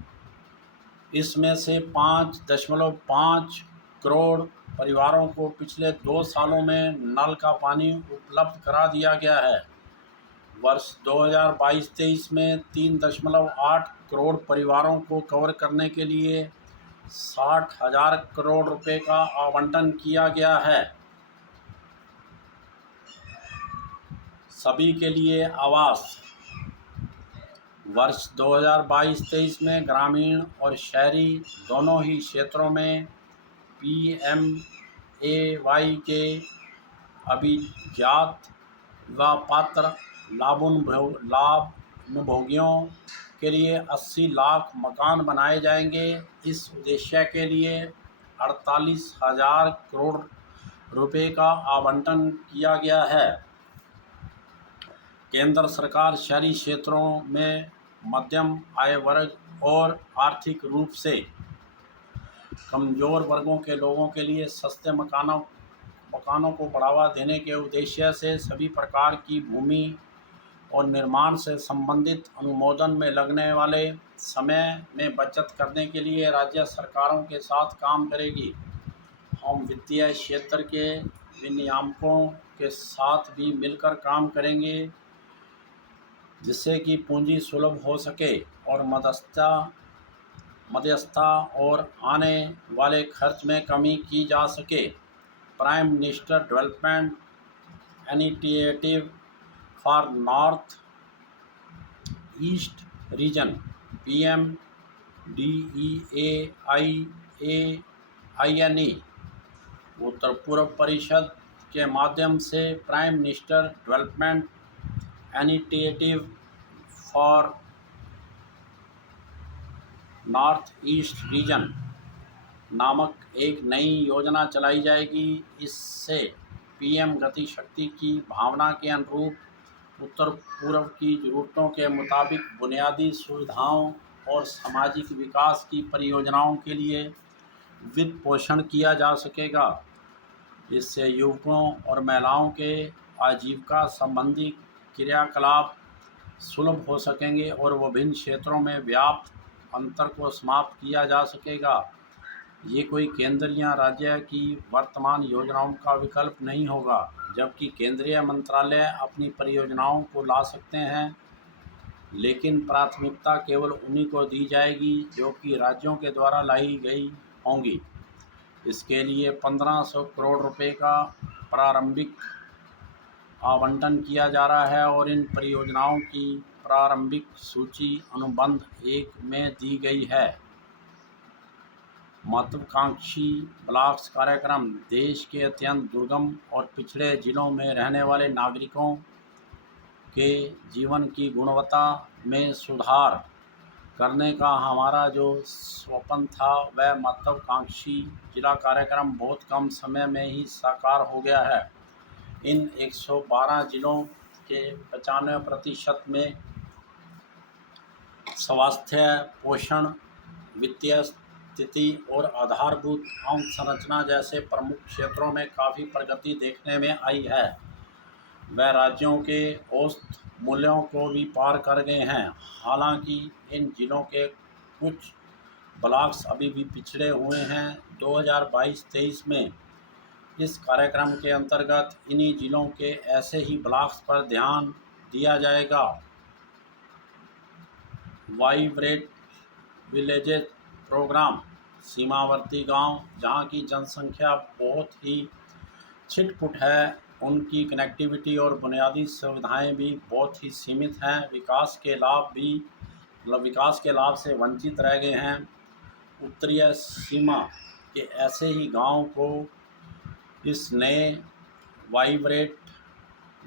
इसमें से 5.5 करोड़ परिवारों को पिछले 2 सालों में नल का पानी उपलब्ध करा दिया गया है। वर्ष 2022-23 में 3.8 करोड़ परिवारों को कवर करने के लिए 60,000 करोड़ रुपए का आवंटन किया गया है। सभी के लिए आवास। वर्ष 2022-23 में ग्रामीण और शहरी दोनों ही क्षेत्रों में PMAY के अभिजात व पात्र लाभान्वितों के लिए 80 लाख मकान बनाए जाएंगे। इस उद्देश्य के लिए 48,000 करोड़ रुपए का आवंटन किया गया है। केंद्र सरकार शहरी क्षेत्रों में मध्यम आय वर्ग और आर्थिक रूप से कमज़ोर वर्गों के लोगों के लिए सस्ते मकानों को बढ़ावा देने के उद्देश्य से सभी प्रकार की भूमि और निर्माण से संबंधित अनुमोदन में लगने वाले समय में बचत करने के लिए राज्य सरकारों के साथ काम करेगी। हम वित्तीय क्षेत्र के विनियामकों के साथ भी मिलकर काम करेंगे जिससे कि पूंजी सुलभ हो सके और मध्यस्थता और आने वाले खर्च में कमी की जा सके। Prime minister development initiative for north east region PMDEAINE उत्तर पूर्व परिषद के माध्यम से prime minister development initiative for north east region नामक एक नई योजना चलाई जाएगी। इससे पीएम गति शक्ति की भावना के अनुरूप उत्तर पूर्व की ज़रूरतों के मुताबिक बुनियादी सुविधाओं और सामाजिक विकास की परियोजनाओं के लिए वित्त पोषण किया जा सकेगा। इससे युवकों और महिलाओं के आजीविका संबंधी क्रियाकलाप सुलभ हो सकेंगे और विभिन्न क्षेत्रों में व्याप्त अंतर को समाप्त किया जा सकेगा। ये कोई केंद्र या राज्य की वर्तमान योजनाओं का विकल्प नहीं होगा, जबकि केंद्रीय मंत्रालय अपनी परियोजनाओं को ला सकते हैं, लेकिन प्राथमिकता केवल उन्हीं को दी जाएगी जो कि राज्यों के द्वारा लाई गई होंगी। इसके लिए 1500 करोड़ रुपए का प्रारंभिक आवंटन किया जा रहा है और इन परियोजनाओं की प्रारंभिक सूची अनुबंध 1 में दी गई है। महत्वाकांक्षी ब्लॉक्स कार्यक्रम देश के अत्यंत दुर्गम और पिछड़े जिलों में रहने वाले नागरिकों के जीवन की गुणवत्ता में सुधार करने का हमारा जो स्वप्न था वह महत्वाकांक्षी जिला कार्यक्रम बहुत कम समय में ही साकार हो गया है। इन 112 जिलों के 95% में स्वास्थ्य, पोषण, वित्तीय स्थिति और आधारभूत अवसंरचना जैसे प्रमुख क्षेत्रों में काफ़ी प्रगति देखने में आई है। वह राज्यों के औसत मूल्यों को भी पार कर गए हैं। हालांकि इन जिलों के कुछ ब्लॉक्स अभी भी पिछड़े हुए हैं। 2022-23 में इस कार्यक्रम के अंतर्गत इन्हीं जिलों के ऐसे ही ब्लॉक्स पर ध्यान दिया जाएगा। वाइब्रेंट विलेजेस प्रोग्राम सीमावर्ती गांव जहां की जनसंख्या बहुत ही छिटपुट है, उनकी कनेक्टिविटी और बुनियादी सुविधाएं भी बहुत ही सीमित हैं, विकास के लाभ से वंचित रह गए हैं। उत्तरीय सीमा के ऐसे ही गांव को इस नए वाइब्रेंट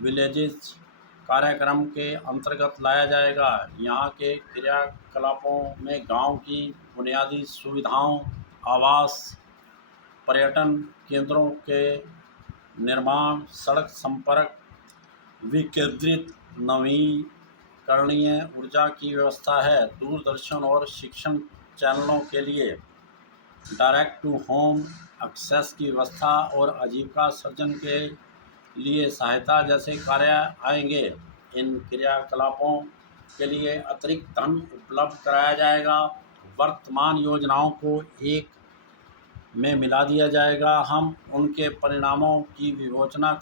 विलेजेस कार्यक्रम के अंतर्गत लाया जाएगा। यहाँ के क्रियाकलापों में गांव की बुनियादी सुविधाओं, आवास, पर्यटन केंद्रों के निर्माण, सड़क संपर्क, विकेंद्रित नवीकरणीय ऊर्जा की व्यवस्था है। दूरदर्शन और शिक्षण चैनलों के लिए डायरेक्ट टू होम एक्सेस की व्यवस्था और आजीविका सृजन के लिए सहायता जैसे कार्य आएंगे। इन क्रियाकलापों के लिए अतिरिक्त धन उपलब्ध कराया जाएगा। वर्तमान योजनाओं को एक में मिला दिया जाएगा। हम उनके परिणामों की विवेचना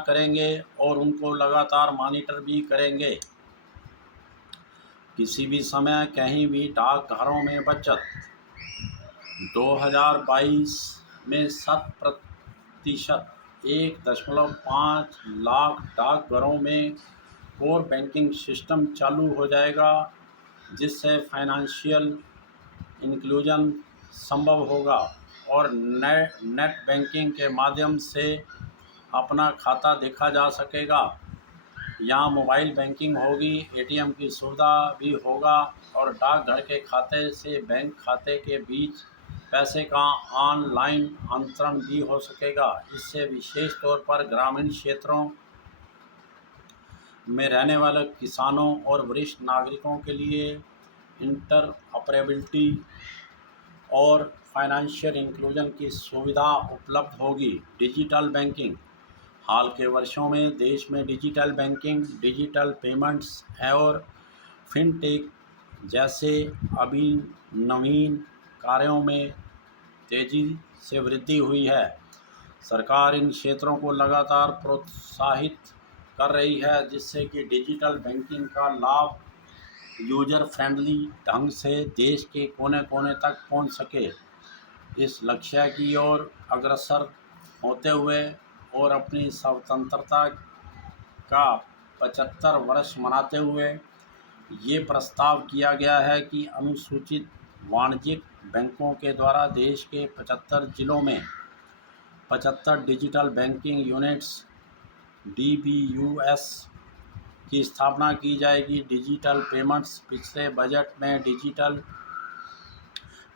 करेंगे और उनको लगातार मॉनिटर भी करेंगे। किसी भी समय कहीं भी डाकघरों में बचत 2022 में 7% 1.5 लाख डाकघरों में कोर बैंकिंग सिस्टम चालू हो जाएगा, जिससे फाइनेंशियल इंक्लूजन संभव होगा और नेट बैंकिंग के माध्यम से अपना खाता देखा जा सकेगा। यहाँ मोबाइल बैंकिंग होगी, एटीएम की सुविधा भी होगा और डाकघर के खाते से बैंक खाते के बीच पैसे का ऑनलाइन अंतरण भी हो सकेगा। इससे विशेष तौर पर ग्रामीण क्षेत्रों में रहने वाले किसानों और वरिष्ठ नागरिकों के लिए इंटरऑपरेबिलिटी और फाइनेंशियल इंक्लूजन की सुविधा उपलब्ध होगी। डिजिटल बैंकिंग हाल के वर्षों में देश में डिजिटल बैंकिंग, डिजिटल पेमेंट्स और फिनटेक जैसे अभिनवीन कार्यों में तेज़ी से वृद्धि हुई है। सरकार इन क्षेत्रों को लगातार प्रोत्साहित कर रही है, जिससे कि डिजिटल बैंकिंग का लाभ यूजर फ्रेंडली ढंग से देश के कोने कोने तक पहुंच सके। इस लक्ष्य की ओर अग्रसर होते हुए और अपनी स्वतंत्रता का 75 वर्ष मनाते हुए ये प्रस्ताव किया गया है कि अनुसूचित वाणिज्यिक बैंकों के द्वारा देश के 75 जिलों में 75 डिजिटल बैंकिंग यूनिट्स DBUS की स्थापना की जाएगी। डिजिटल पेमेंट्स पिछले बजट में डिजिटल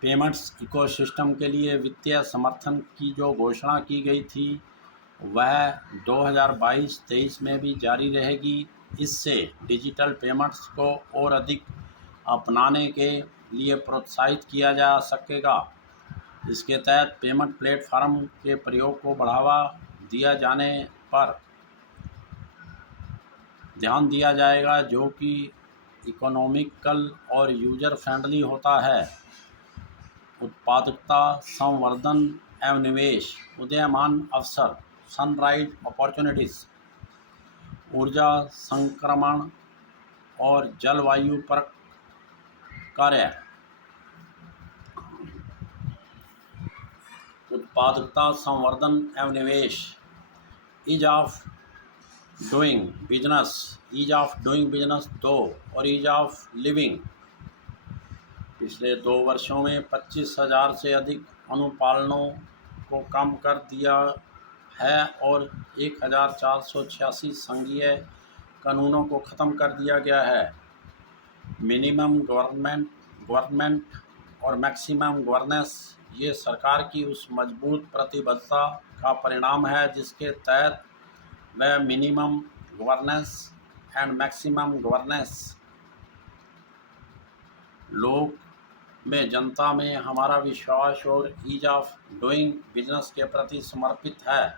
पेमेंट्स इकोसिस्टम के लिए वित्तीय समर्थन की जो घोषणा की गई थी वह 2022-23 में भी जारी रहेगी। इससे डिजिटल पेमेंट्स को और अधिक अपनाने के लिए प्रोत्साहित किया जा सकेगा। इसके तहत पेमेंट प्लेटफॉर्म के प्रयोग को बढ़ावा दिया जाने पर ध्यान दिया जाएगा, जो कि इकोनॉमिकल और यूजर फ्रेंडली होता है। उत्पादकता, संवर्धन एवं निवेश, उदीयमान अवसर, सनराइज अपॉर्चुनिटीज, ऊर्जा संक्रमण और जलवायु पर कार्य। उत्पादकता, संवर्धन एवं निवेश, ईज ऑफ डूइंग बिजनेस 2 और ईज ऑफ लिविंग। पिछले 2 वर्षों में 25,000 से अधिक अनुपालनों को कम कर दिया है और 1,486 संघीय कानूनों को ख़त्म कर दिया गया है। मिनिमम गवर्नमेंट और मैक्सिमम गवर्नेंस ये सरकार की उस मजबूत प्रतिबद्धता का परिणाम है जिसके तहत वह minimum governance and maximum governance लोग में, जनता में हमारा विश्वास और ईज ऑफ डूइंग बिजनेस के प्रति समर्पित है।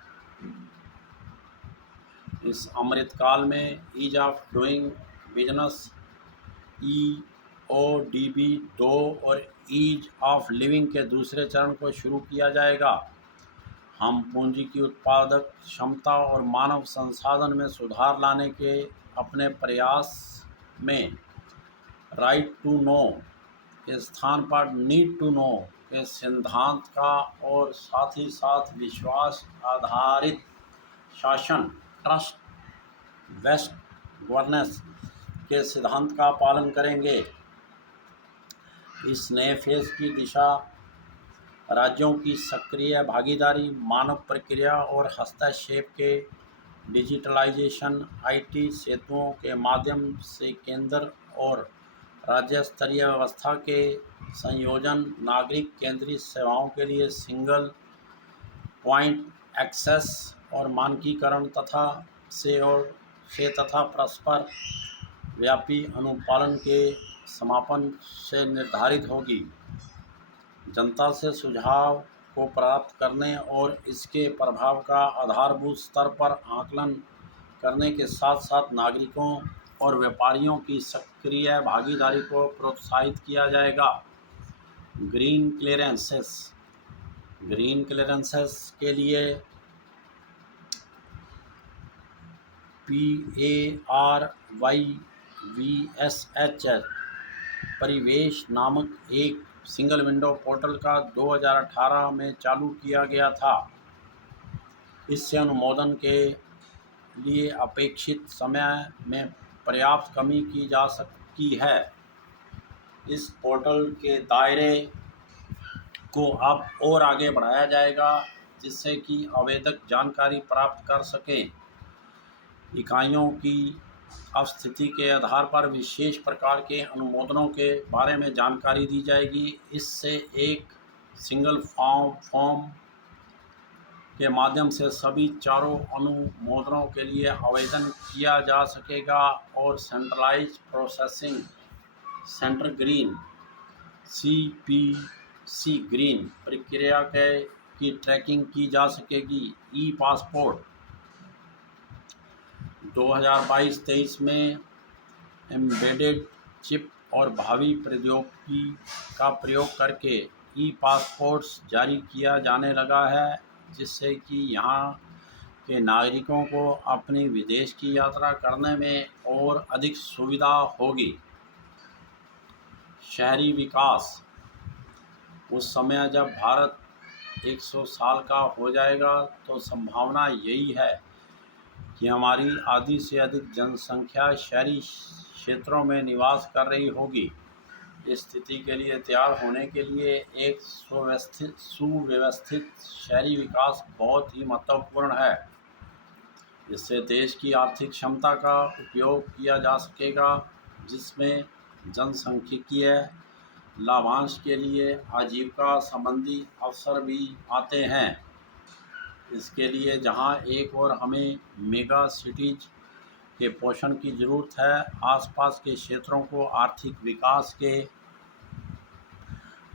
इस अमृतकाल में ease of doing business EODB 2 और ईज ऑफ लिविंग के दूसरे चरण को शुरू किया जाएगा। हम पूंजी की उत्पादक क्षमता और मानव संसाधन में सुधार लाने के अपने प्रयास में राइट टू नो के स्थान पर नीड टू नो के सिद्धांत का और साथ ही साथ विश्वास आधारित शासन, ट्रस्ट बेस्ड गवर्नेंस के सिद्धांत का पालन करेंगे। इस नए फेज की दिशा राज्यों की सक्रिय भागीदारी, मानव प्रक्रिया और हस्तक्षेप के डिजिटलाइजेशन, IT सेतुओं के माध्यम से केंद्र और राज्य स्तरीय व्यवस्था के संयोजन, नागरिक केंद्रित सेवाओं के लिए सिंगल पॉइंट एक्सेस और मानकीकरण तथा परस्पर व्यापी अनुपालन के समापन से निर्धारित होगी। जनता से सुझाव को प्राप्त करने और इसके प्रभाव का आधारभूत स्तर पर आकलन करने के साथ साथ नागरिकों और व्यापारियों की सक्रिय भागीदारी को प्रोत्साहित किया जाएगा। ग्रीन क्लियरेंसेस के लिए PARYVSH परिवेश नामक एक सिंगल विंडो पोर्टल का 2018 में चालू किया गया था। इससे अनुमोदन के लिए अपेक्षित समय में पर्याप्त कमी की जा सकी है। इस पोर्टल के दायरे को अब और आगे बढ़ाया जाएगा जिससे कि आवेदक जानकारी प्राप्त कर सकें। इकाइयों की स्थिति के आधार पर विशेष प्रकार के अनुमोदनों के बारे में जानकारी दी जाएगी। इससे एक सिंगल फॉर्म के माध्यम से सभी चारों अनुमोदनों के लिए आवेदन किया जा सकेगा और centralised processing centre green CPC green प्रक्रिया की ट्रैकिंग की जा सकेगी। ई-पासपोर्ट 2022-23 में एम्बेडेड चिप और भावी प्रौद्योगिकी का प्रयोग करके ई-पासपोर्ट्स जारी किया जाने लगा है, जिससे कि यहाँ के नागरिकों को अपनी विदेश की यात्रा करने में और अधिक सुविधा होगी। शहरी विकास, उस समय जब भारत 100 साल का हो जाएगा तो संभावना यही है कि हमारी आधी से अधिक जनसंख्या शहरी क्षेत्रों में निवास कर रही होगी। इस स्थिति के लिए तैयार होने के लिए एक सुव्यवस्थित शहरी विकास बहुत ही महत्वपूर्ण है। इससे देश की आर्थिक क्षमता का उपयोग किया जा सकेगा, जिसमें जनसांख्यिकीय लाभांश के लिए आजीविका संबंधी अवसर भी आते हैं। इसके लिए जहां एक और हमें मेगा सिटीज के पोषण की ज़रूरत है, आसपास के क्षेत्रों को आर्थिक विकास के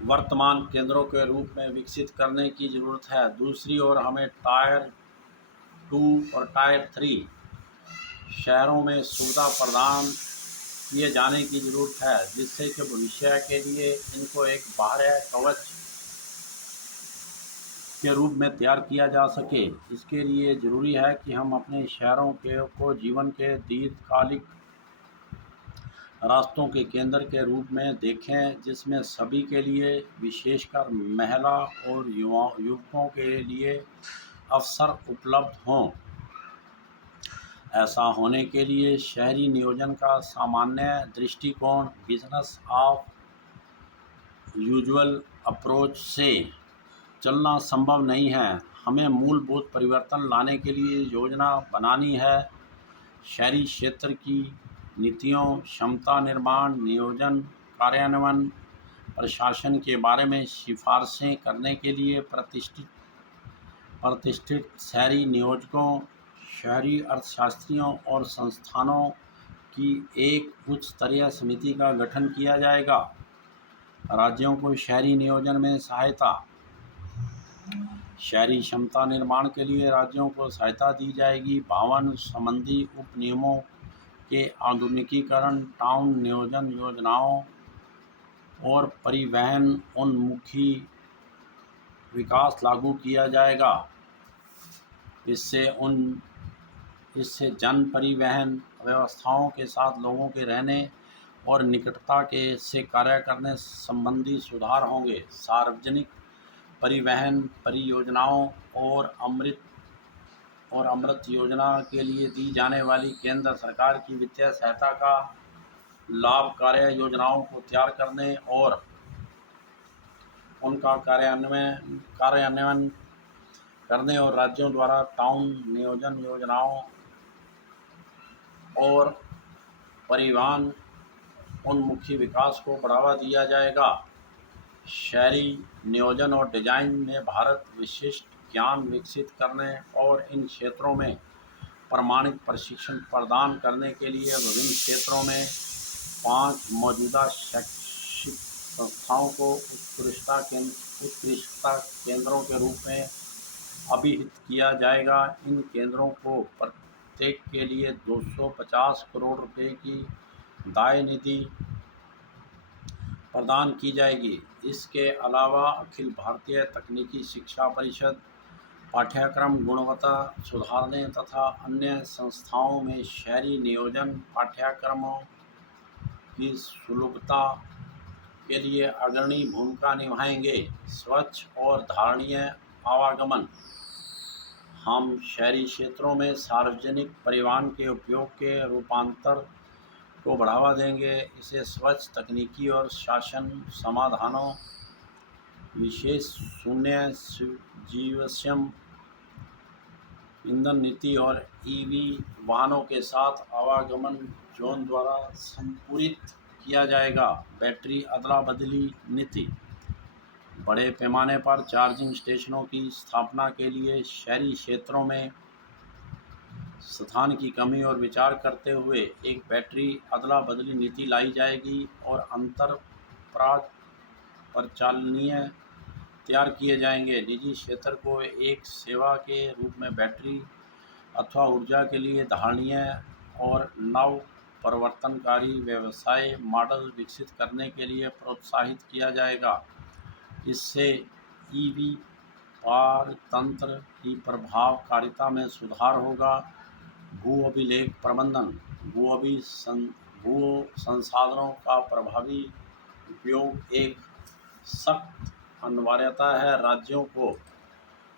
वर्तमान केंद्रों के रूप में विकसित करने की ज़रूरत है। दूसरी ओर हमें टायर 2 और टायर 3 शहरों में सुविधा प्रदान किए जाने की ज़रूरत है, जिससे कि भविष्य के लिए इनको एक बाह्य कवच के रूप में तैयार किया जा सके। इसके लिए ज़रूरी है कि हम अपने शहरों को जीवन के दीर्घकालिक रास्तों के केंद्र के रूप में देखें, जिसमें सभी के लिए, विशेषकर महिला और युवकों के लिए अवसर उपलब्ध हों। ऐसा होने के लिए शहरी नियोजन का सामान्य दृष्टिकोण बिजनेस ऑफ यूजुअल अप्रोच से चलना संभव नहीं है। हमें मूलभूत परिवर्तन लाने के लिए योजना बनानी है। शहरी क्षेत्र की नीतियों, क्षमता निर्माण, नियोजन, कार्यान्वयन, प्रशासन के बारे में सिफारिशें करने के लिए प्रतिष्ठित शहरी नियोजकों, शहरी अर्थशास्त्रियों और संस्थानों की एक उच्च स्तरीय समिति का गठन किया जाएगा। राज्यों को शहरी नियोजन में सहायता, शहरी क्षमता निर्माण के लिए राज्यों को सहायता दी जाएगी। भवन संबंधी उपनियमों के आधुनिकीकरण, टाउन नियोजन योजनाओं और परिवहन उन्मुखी विकास लागू किया जाएगा। इससे जन परिवहन व्यवस्थाओं के साथ लोगों के रहने और निकटता से कार्य करने संबंधी सुधार होंगे। सार्वजनिक परिवहन परियोजनाओं और अमृत योजना के लिए दी जाने वाली केंद्र सरकार की वित्तीय सहायता का लाभ कार्य योजनाओं को तैयार करने और उनका कार्यान्वयन करने और राज्यों द्वारा टाउन नियोजन योजनाओं और परिवहन उन्मुखी विकास को बढ़ावा दिया जाएगा। शहरी नियोजन और डिजाइन में भारत विशिष्ट ज्ञान विकसित करने और इन क्षेत्रों में प्रमाणित प्रशिक्षण प्रदान करने के लिए विभिन्न क्षेत्रों में 5 मौजूदा शैक्षिक संस्थाओं को उत्कृष्टता केंद्रों के रूप में अभिहित किया जाएगा। इन केंद्रों को प्रत्येक के लिए 250 करोड़ रुपए की दायी निधि प्रदान की जाएगी। इसके अलावा अखिल भारतीय तकनीकी शिक्षा परिषद पाठ्यक्रम गुणवत्ता सुधारने तथा अन्य संस्थाओं में शहरी नियोजन पाठ्यक्रमों की सुलभता के लिए अग्रणी भूमिका निभाएंगे। स्वच्छ और धारणीय आवागमन, हम शहरी क्षेत्रों में सार्वजनिक परिवहन के उपयोग के रूपांतर को बढ़ावा देंगे। इसे स्वच्छ तकनीकी और शासन समाधानों, विशेष शून्य जीवाश्म ईंधन नीति और ईवी वाहनों के साथ आवागमन जोन द्वारा संपूरित किया जाएगा। बैटरी अदला बदली नीति, बड़े पैमाने पर चार्जिंग स्टेशनों की स्थापना के लिए शहरी क्षेत्रों में स्थान की कमी और विचार करते हुए एक बैटरी अदला बदली नीति लाई जाएगी और अंतर परिचालनीय तैयार किए जाएंगे। निजी क्षेत्र को एक सेवा के रूप में बैटरी अथवा ऊर्जा के लिए धारणीय और नव परिवर्तनकारी व्यवसाय मॉडल विकसित करने के लिए प्रोत्साहित किया जाएगा। इससे ईवी पारतंत्र की प्रभावकारिता में सुधार होगा। भू अभिलेख प्रबंधन भू संसाधनों का प्रभावी उपयोग एक सख्त अनिवार्यता है। राज्यों को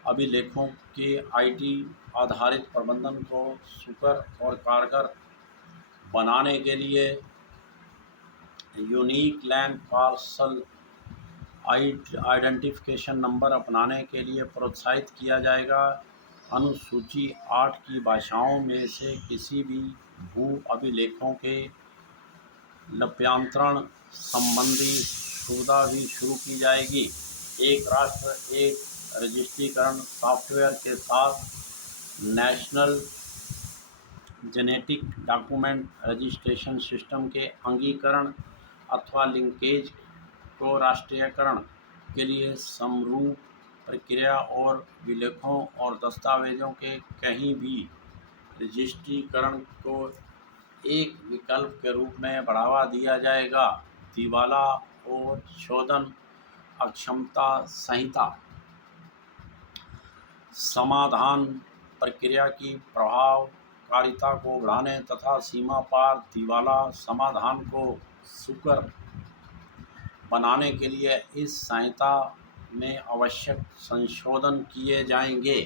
अभिलेखों के आईटी आधारित प्रबंधन को सुकर और कारगर बनाने के लिए unique land parcel identification number अपनाने के लिए प्रोत्साहित किया जाएगा। अनुसूची 8 की भाषाओं में से किसी भी भू अभिलेखों के लिप्यंतरण संबंधी सुविधा भी शुरू की जाएगी। एक राष्ट्र एक रजिस्ट्रीकरण सॉफ्टवेयर के साथ national genetic document registration system के अंगीकरण अथवा लिंकेज को राष्ट्रीयकरण के लिए समरूप प्रक्रिया और अभिलेखों और दस्तावेजों के कहीं भी रजिस्ट्रीकरण को एक विकल्प के रूप में बढ़ावा दिया जाएगा। दिवाला और शोधन अक्षमता संहिता समाधान प्रक्रिया की प्रभावकारिता को बढ़ाने तथा सीमा पार दिवाला समाधान को सुकर बनाने के लिए इस संहिता में आवश्यक संशोधन किए जाएंगे।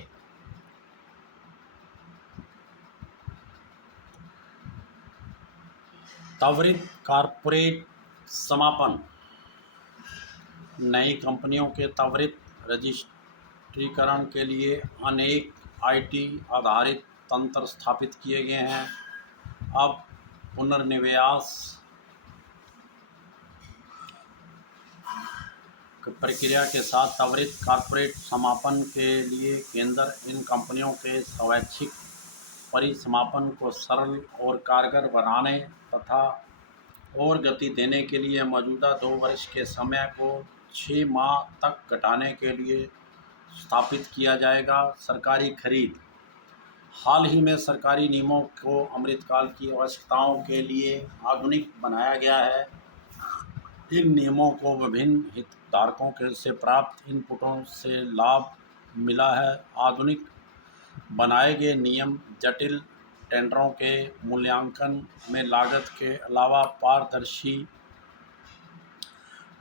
त्वरित कॉर्पोरेट समापन नई कंपनियों के त्वरित रजिस्ट्रीकरण के लिए अनेक आईटी आधारित तंत्र स्थापित किए गए हैं। अब पुनर्निवेश प्रक्रिया के साथ त्वरित कॉर्पोरेट समापन के लिए केंद्र इन कंपनियों के स्वैच्छिक परिसमापन को सरल और कारगर बनाने तथा और गति देने के लिए मौजूदा 2 वर्ष के समय को 6 माह तक घटाने के लिए स्थापित किया जाएगा। सरकारी खरीद हाल ही में सरकारी नियमों को अमृतकाल की आवश्यकताओं के लिए आधुनिक बनाया गया है। इन नियमों को विभिन्न हितधारकों के से प्राप्त इनपुटों से लाभ मिला है। आधुनिक बनाए गए नियम जटिल टेंडरों के मूल्यांकन में लागत के अलावा पारदर्शी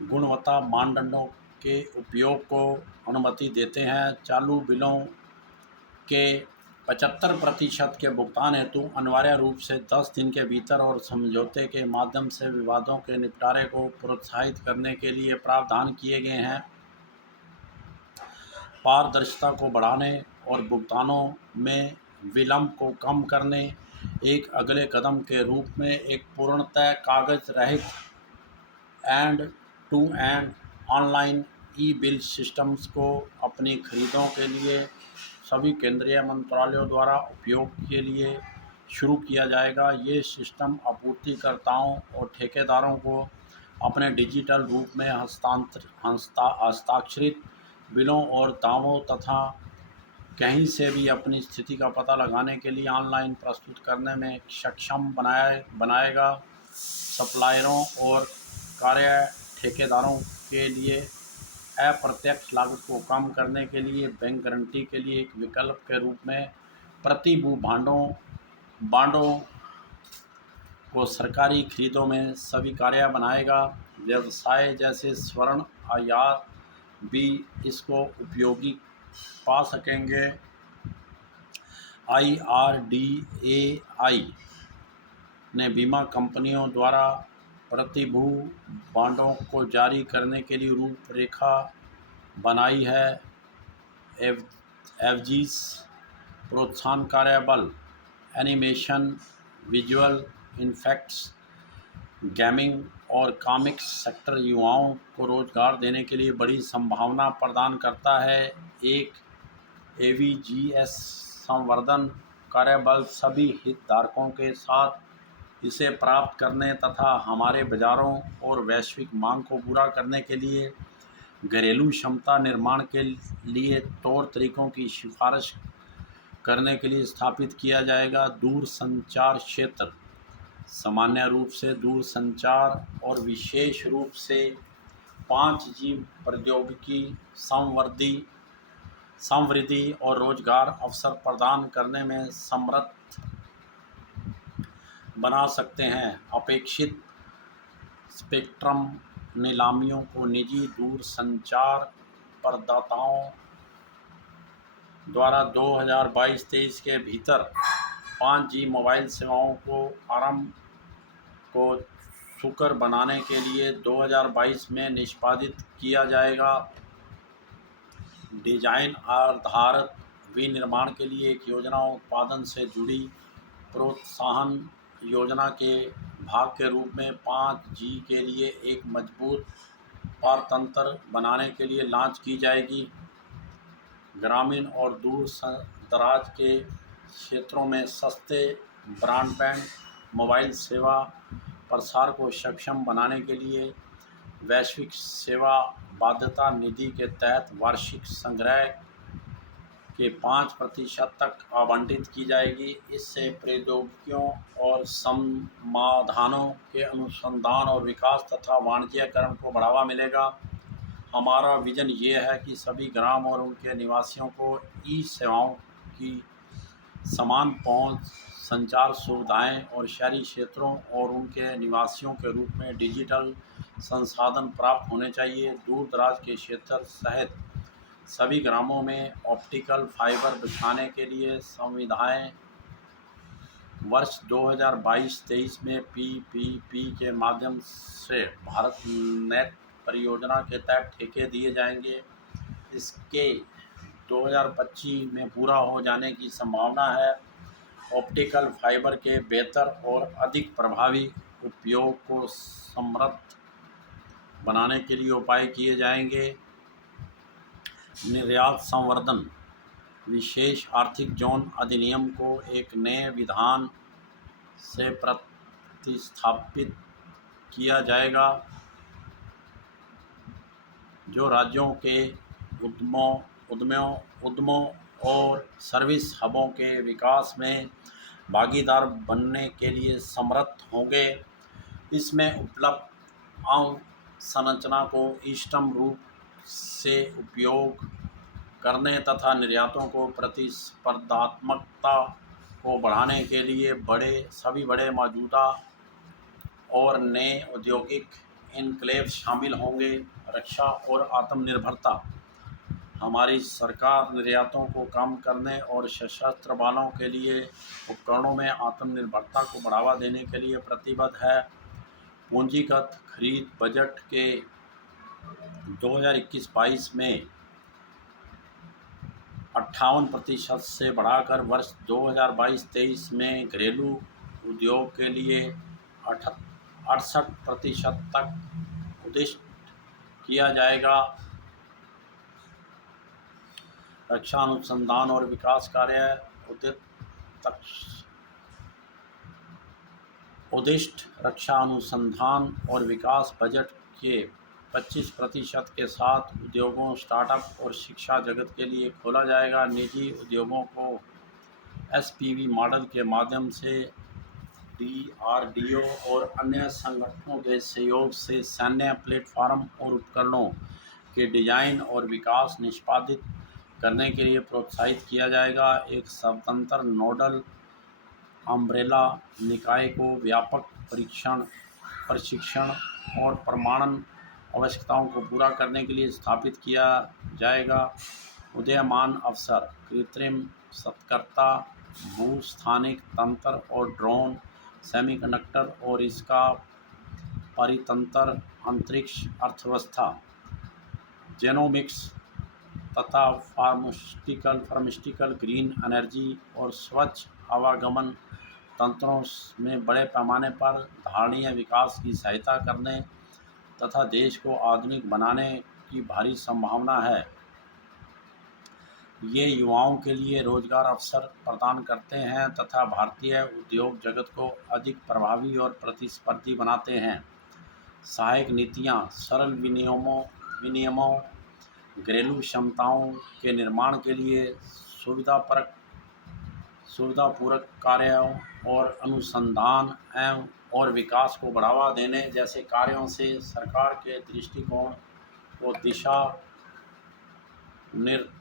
गुणवत्ता मानदंडों के उपयोग को अनुमति देते हैं। चालू बिलों के 75% के भुगतान हेतु अनिवार्य रूप से 10 दिन के भीतर और समझौते के माध्यम से विवादों के निपटारे को प्रोत्साहित करने के लिए प्रावधान किए गए हैं। पारदर्शिता को बढ़ाने और भुगतानों में विलंब को कम करने एक अगले कदम के रूप में एक पूर्णतः कागज रहित एंड-टू-एंड ऑनलाइन ई-बिल सिस्टम्स को अपनी खरीदों के लिए सभी केंद्रीय मंत्रालयों द्वारा उपयोग के लिए शुरू किया जाएगा। ये सिस्टम आपूर्तिकर्ताओं और ठेकेदारों को अपने डिजिटल रूप में हस्ताक्षरित बिलों और दावों तथा कहीं से भी अपनी स्थिति का पता लगाने के लिए ऑनलाइन प्रस्तुत करने में सक्षम बनाएगा। सप्लायरों और कार्य ठेकेदारों के लिए अप्रत्यक्ष लागत को कम करने के लिए बैंक गारंटी के लिए एक विकल्प के रूप में प्रतिभू बांडों को सरकारी खरीदों में स्वीकार्य बनाएगा। व्यवसाय जैसे स्वर्ण आयात भी इसको उपयोगी पा सकेंगे। IRDAI ने बीमा कंपनियों द्वारा प्रतिभू बांडों को जारी करने के लिए रूपरेखा बनाई है। एवजीज प्रोत्साहन कार्यबल एनिमेशन, विजुअल इफेक्ट्स, गेमिंग और कॉमिक्स सेक्टर युवाओं को रोजगार देने के लिए बड़ी संभावना प्रदान करता है। एक एवीजीएस संवर्धन कार्यबल सभी हितधारकों के साथ इसे प्राप्त करने तथा हमारे बाज़ारों और वैश्विक मांग को पूरा करने के लिए घरेलू क्षमता निर्माण के लिए तौर तरीकों की सिफारिश करने के लिए स्थापित किया जाएगा। दूरसंचार क्षेत्र सामान्य रूप से दूरसंचार और विशेष रूप से 5G प्रौद्योगिकी संवर्धी समृद्धि और रोजगार अवसर प्रदान करने में समर्थ बना सकते हैं। अपेक्षित स्पेक्ट्रम नीलामियों को निजी दूरसंचार प्रदाताओं द्वारा 2022-23 के भीतर 5G मोबाइल सेवाओं को आरंभ को सुकर बनाने के लिए 2022 में निष्पादित किया जाएगा। डिजाइन आधारित विनिर्माण के लिए एक योजना उत्पादन से जुड़ी प्रोत्साहन योजना के भाग के रूप में 5G के लिए एक मजबूत पारतंत्र बनाने के लिए लॉन्च की जाएगी। ग्रामीण और दूर दराज के क्षेत्रों में सस्ते ब्रॉडबैंड मोबाइल सेवा प्रसार को सक्षम बनाने के लिए वैश्विक सेवा बाध्यता निधि के तहत वार्षिक संग्रह के 5% तक आवंटित की जाएगी। इससे प्रौद्योगिकियों और समाधानों के अनुसंधान और विकास तथा वाणिज्यीकरण को बढ़ावा मिलेगा। हमारा विजन ये है कि सभी ग्राम और उनके निवासियों को ई सेवाओं की समान पहुंच, संचार सुविधाएं और शहरी क्षेत्रों और उनके निवासियों के रूप में डिजिटल संसाधन प्राप्त होने चाहिए। दूर दराज के क्षेत्र सहित सभी ग्रामों में ऑप्टिकल फाइबर बिछाने के लिए सुविधाएं वर्ष 2022-23 में PPP के माध्यम से भारत नेट परियोजना के तहत ठेके दिए जाएंगे। इसके 2025 में पूरा हो जाने की संभावना है। ऑप्टिकल फाइबर के बेहतर और अधिक प्रभावी उपयोग को समृद्ध बनाने के लिए उपाय किए जाएंगे। निर्यात संवर्धन विशेष आर्थिक जोन अधिनियम को एक नए विधान से प्रतिस्थापित किया जाएगा, जो राज्यों के उद्यमों और सर्विस हबों के विकास में भागीदार बनने के लिए समर्थ होंगे। इसमें उपलब्ध अवसंरचना को इष्टतम रूप से उपयोग करने तथा निर्यातों को प्रतिस्पर्धात्मकता को बढ़ाने के लिए सभी बड़े मौजूदा और नए औद्योगिक इनक्लेव शामिल होंगे। रक्षा और आत्मनिर्भरता हमारी सरकार निर्यातों को कम करने और सशस्त्र बलों के लिए उपकरणों में आत्मनिर्भरता को बढ़ावा देने के लिए प्रतिबद्ध है। पूंजीगत खरीद बजट के 2021-22 में 58% से बढ़ाकर वर्ष 2022-23 में घरेलू उद्योग के लिए 68% तक उद्दिष्ट किया जाएगा। रक्षा अनुसंधान और विकास कार्य उद्दिष्ट रक्षा अनुसंधान और विकास बजट के 25% के साथ उद्योगों, स्टार्टअप और शिक्षा जगत के लिए खोला जाएगा। निजी उद्योगों को SPV मॉडल के माध्यम से DRDO और अन्य संगठनों के सहयोग से सैन्य प्लेटफॉर्म और उपकरणों के डिजाइन और विकास निष्पादित करने के लिए प्रोत्साहित किया जाएगा। एक स्वतंत्र नोडल अम्ब्रेला निकाय को व्यापक प्रशिक्षण और प्रमाणन आवश्यकताओं को पूरा करने के लिए स्थापित किया जाएगा। उदीयमान अवसर कृत्रिम सतर्कता, भूस्थानिक तंत्र और ड्रोन, सेमीकंडक्टर और इसका परितंत्र, अंतरिक्ष अर्थव्यवस्था, जेनोमिक्स तथा फार्मास्यूटिकल, ग्रीन एनर्जी और स्वच्छ आवागमन तंत्रों में बड़े पैमाने पर धारणीय विकास की सहायता करने तथा देश को आधुनिक बनाने की भारी संभावना है। ये युवाओं के लिए रोजगार अवसर प्रदान करते हैं तथा भारतीय उद्योग जगत को अधिक प्रभावी और प्रतिस्पर्धी बनाते हैं। सहायक नीतियाँ सरल विनियमों, घरेलू क्षमताओं के निर्माण के लिए सुविधापूर्वक कार्यों और अनुसंधान और विकास को बढ़ावा देने जैसे कार्यों से सरकार के दृष्टिकोण को दिशा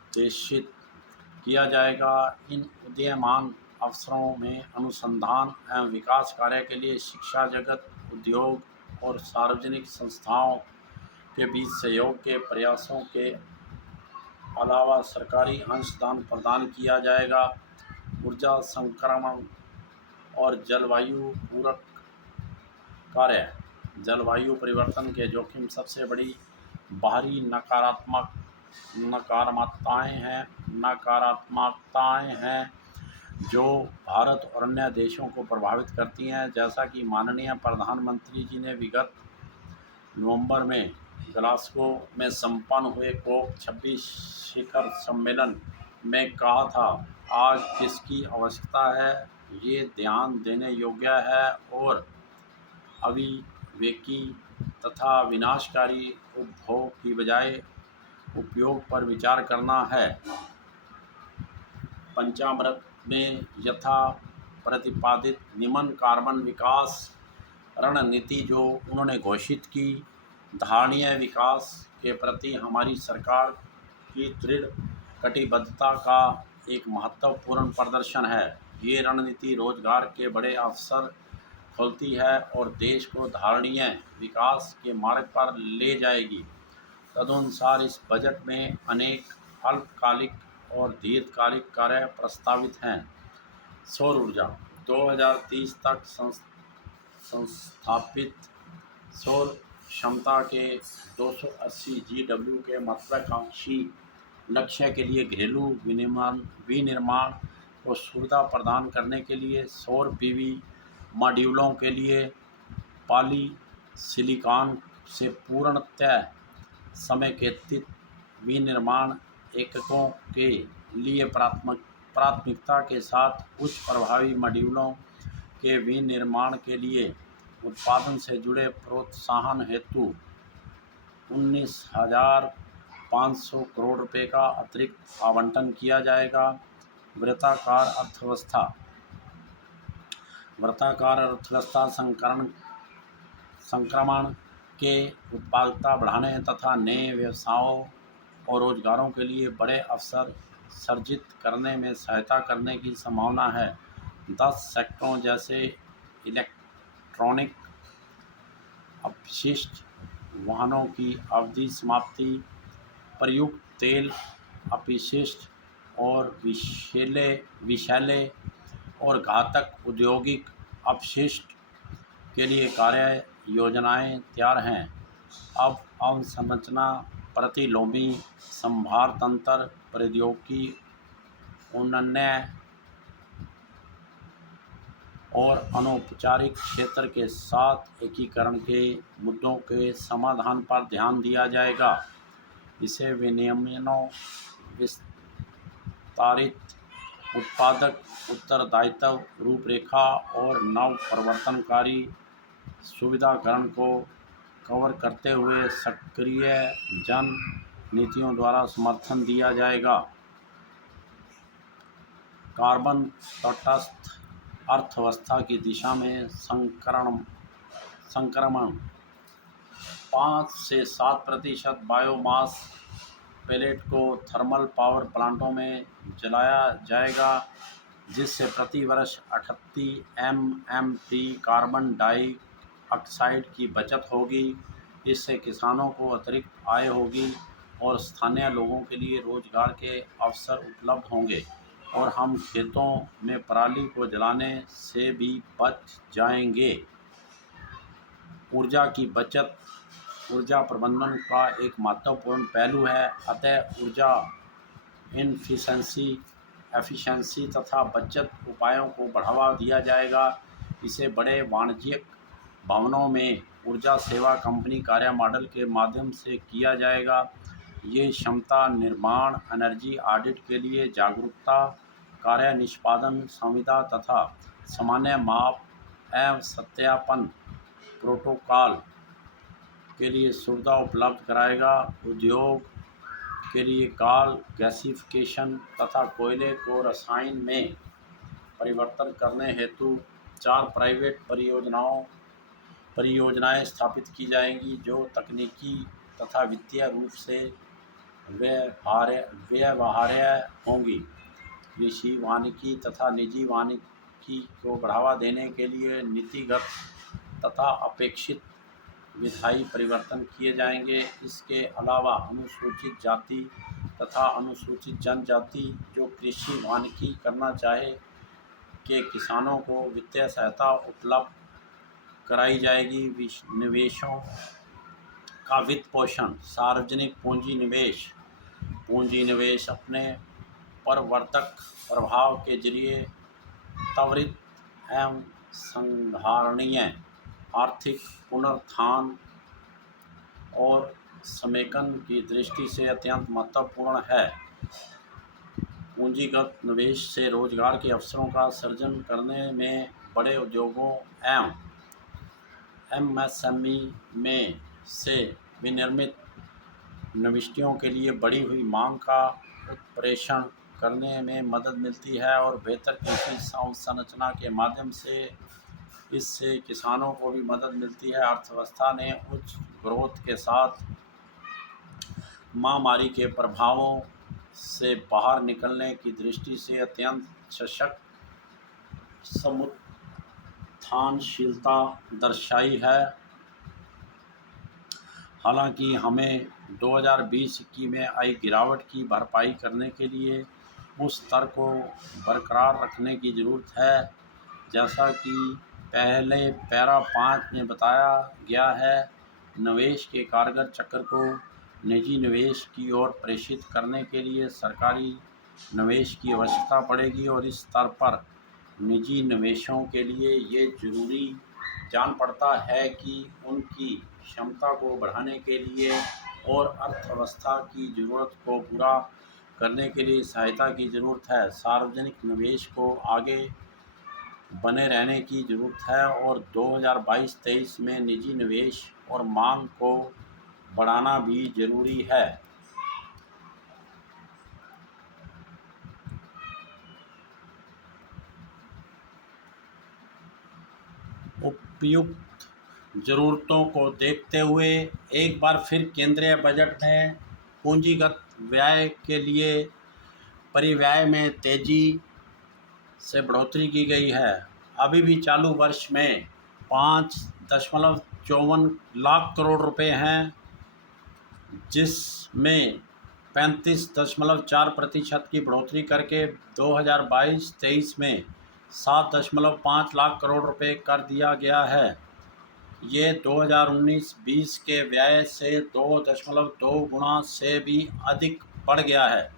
निर्देशित किया जाएगा। इन उदीयमान अवसरों में अनुसंधान एवं विकास कार्य के लिए शिक्षा जगत, उद्योग और सार्वजनिक संस्थाओं के बीच सहयोग के प्रयासों के अलावा सरकारी अंशदान प्रदान किया जाएगा। ऊर्जा संक्रमण और जलवायु पूरक कार्य। जलवायु परिवर्तन के जोखिम सबसे बड़ी बाहरी नकारात्मकताएं हैं जो भारत और अन्य देशों को प्रभावित करती हैं। जैसा कि माननीय प्रधानमंत्री जी ने विगत नवंबर में ग्लासगो में संपन्न हुए COP26 शिखर सम्मेलन में कहा था, आज जिसकी आवश्यकता है ये ध्यान देने योग्य है और अविवेकी तथा विनाशकारी उपभोग की बजाय उपयोग पर विचार करना है। पंचामृत में यथा प्रतिपादित निम्न कार्बन विकास रणनीति जो उन्होंने घोषित की, धारणीय विकास के प्रति हमारी सरकार की दृढ़ कटिबद्धता का एक महत्वपूर्ण प्रदर्शन है। ये रणनीति रोजगार के बड़े अवसर खोलती है और देश को धारणीय विकास के मार्ग पर ले जाएगी। तदनुसार इस बजट में अनेक अल्पकालिक और दीर्घकालिक कार्य प्रस्तावित हैं। सौर ऊर्जा 2030 तक संस्थापित सौर क्षमता के 280 GW के महत्वाकांक्षी लक्ष्य के लिए घरेलू विनिर्माण को सुविधा प्रदान करने के लिए सौर PV मॉड्यूलों के लिए पॉलीसिलिकॉन से पूर्णतः समेकित विनिर्माण एककों के लिए प्राथमिकता के साथ उच्च प्रभावी मॉड्यूलों के विनिर्माण के लिए उत्पादन से जुड़े प्रोत्साहन हेतु 19,500 करोड़ रुपए का अतिरिक्त आवंटन किया जाएगा। वृत्ताकार अर्थव्यवस्था संक्रमण के उत्पादकता बढ़ाने तथा नए व्यवसायों और रोजगारों के लिए बड़े अवसर सृजित करने में सहायता करने की संभावना है। 10 सेक्टरों जैसे इलेक्ट्रॉनिक अपशिष्ट, वाहनों की अवधि समाप्ति, प्रयुक्त तेल अपशिष्ट और विषैले और घातक औद्योगिक अपशिष्ट के लिए कार्य योजनाएं तैयार हैं। अब अवसंरचना प्रतिलोमी संभार तंत्र प्रौद्योगिकी उन्नयन और अनौपचारिक क्षेत्र के साथ एकीकरण के मुद्दों के समाधान पर ध्यान दिया जाएगा। इसे विनियमों, विस्तारित उत्पादक उत्तरदायित्व रूपरेखा और नव प्रवर्तनकारी सुविधाकरण को कवर करते हुए सक्रिय जन नीतियों द्वारा समर्थन दिया जाएगा। कार्बन तटस्थ अर्थव्यवस्था की दिशा में संक्रमण 5 से 7% बायोमास पेलेट को थर्मल पावर प्लांटों में जलाया जाएगा, जिससे प्रति वर्ष 38 MMT कार्बन डाइऑक्साइड की बचत होगी। इससे किसानों को अतिरिक्त आय होगी और स्थानीय लोगों के लिए रोजगार के अवसर उपलब्ध होंगे और हम खेतों में पराली को जलाने से भी बच जाएंगे। ऊर्जा की बचत ऊर्जा प्रबंधन का एक महत्वपूर्ण पहलू है, अतः ऊर्जा एफिशिएंसी तथा बचत उपायों को बढ़ावा दिया जाएगा। इसे बड़े वाणिज्यिक भवनों में ऊर्जा सेवा कंपनी कार्य मॉडल के माध्यम से किया जाएगा। ये क्षमता निर्माण, एनर्जी ऑडिट के लिए जागरूकता, कार्य निष्पादन संविदा तथा सामान्य माप एवं सत्यापन प्रोटोकॉल के लिए सुविधा उपलब्ध कराएगा। उद्योग के लिए काल गैसिफिकेशन तथा कोयले को रसायन में परिवर्तन करने हेतु 4 प्राइवेट परियोजनाएं स्थापित की जाएंगी, जो तकनीकी तथा वित्तीय रूप से व्यवहार्य होंगी। कृषि वानिकी तथा निजी वानिकी को बढ़ावा देने के लिए नीतिगत तथा अपेक्षित विधायी परिवर्तन किए जाएंगे। इसके अलावा अनुसूचित जाति तथा अनुसूचित जनजाति जो कृषि वानिकी करना चाहे के किसानों को वित्तीय सहायता उपलब्ध कराई जाएगी। निवेशों का वित्त पोषण, सार्वजनिक पूंजी निवेश अपने प्रवर्धक प्रभाव के जरिए त्वरित एवं संधारणीय आर्थिक पुनरुत्थान और समेकन की दृष्टि से अत्यंत महत्वपूर्ण है। पूंजीगत निवेश से रोजगार के अवसरों का सृजन करने में बड़े उद्योगों एवं एमएसएमई में से विनिर्मित निविष्टियों के लिए बढ़ी हुई मांग का उत्प्रेषण करने में मदद मिलती है और बेहतर कृषि अवसंरचना के माध्यम से इससे किसानों को भी मदद मिलती है। अर्थव्यवस्था ने उच्च ग्रोथ के साथ महामारी के प्रभावों से बाहर निकलने की दृष्टि से अत्यंत सशक्त समुत्थानशीलता दर्शाई है। हालांकि हमें 2020-21 में आई गिरावट की भरपाई करने के लिए उस स्तर को बरकरार रखने की ज़रूरत है जैसा कि पहले पैरा 5 में बताया गया है। निवेश के कारगर चक्र को निजी निवेश की ओर प्रेषित करने के लिए सरकारी निवेश की आवश्यकता पड़ेगी और इस स्तर पर निजी निवेशों के लिए ये जरूरी जान पड़ता है कि उनकी क्षमता को बढ़ाने के लिए और अर्थव्यवस्था की ज़रूरत को पूरा करने के लिए सहायता की ज़रूरत है। सार्वजनिक निवेश को आगे बने रहने की ज़रूरत है और 2022-23 में निजी निवेश और मांग को बढ़ाना भी ज़रूरी है। उपयुक्त ज़रूरतों को देखते हुए एक बार फिर केंद्रीय बजट में पूंजीगत व्यय के लिए परिव्यय में तेज़ी से बढ़ोतरी की गई है। अभी भी चालू वर्ष में 5.54 लाख करोड़ रुपए हैं, जिसमें 35.4% की बढ़ोतरी करके 2022-23 में 7.5 लाख करोड़ रुपए कर दिया गया है। ये 2019-20 के व्यय से 2.2 गुना से भी अधिक बढ़ गया है।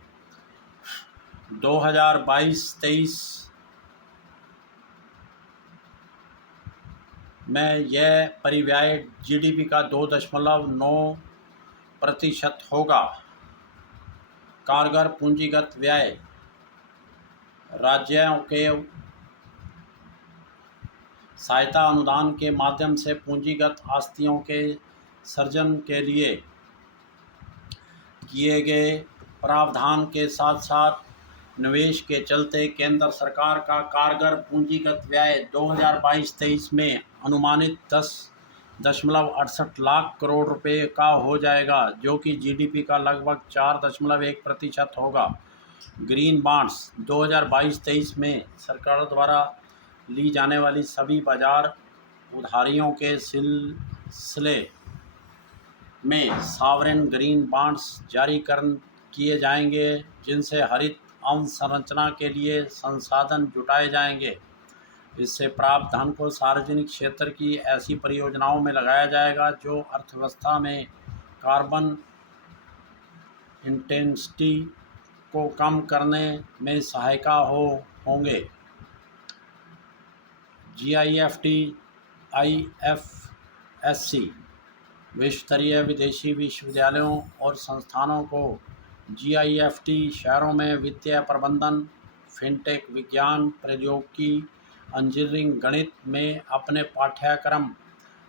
2022-23 में यह परिव्यय जीडीपी का 2.9% होगा। कारगर पूंजीगत व्यय राज्यों के सहायता अनुदान के माध्यम से पूंजीगत आस्तियों के सृजन के लिए किए गए प्रावधान के साथ साथ निवेश के चलते केंद्र सरकार का कारगर पूंजीगत व्यय 2022-23 में अनुमानित 10.68 लाख करोड़ रुपए का हो जाएगा, जो कि जीडीपी का लगभग 4.1% होगा। ग्रीन बॉन्ड्स 2022-23 में सरकार द्वारा ली जाने वाली सभी बाजार उधारियों के सिलसिले में सॉवरेन ग्रीन बॉन्ड्स जारी किए जाएंगे, जिनसे हरित अवसंरचना के लिए संसाधन जुटाए जाएंगे। इससे प्राप्त धन को सार्वजनिक क्षेत्र की ऐसी परियोजनाओं में लगाया जाएगा जो अर्थव्यवस्था में कार्बन इंटेंसिटी को कम करने में सहायक होंगे। GIFT IFSC विश्व स्तरीय विदेशी विश्वविद्यालयों और संस्थानों को GIFT शहरों में वित्तीय प्रबंधन, फिनटेक, विज्ञान, प्रौद्योगिकी, इंजीनियरिंग, गणित में अपने पाठ्यक्रम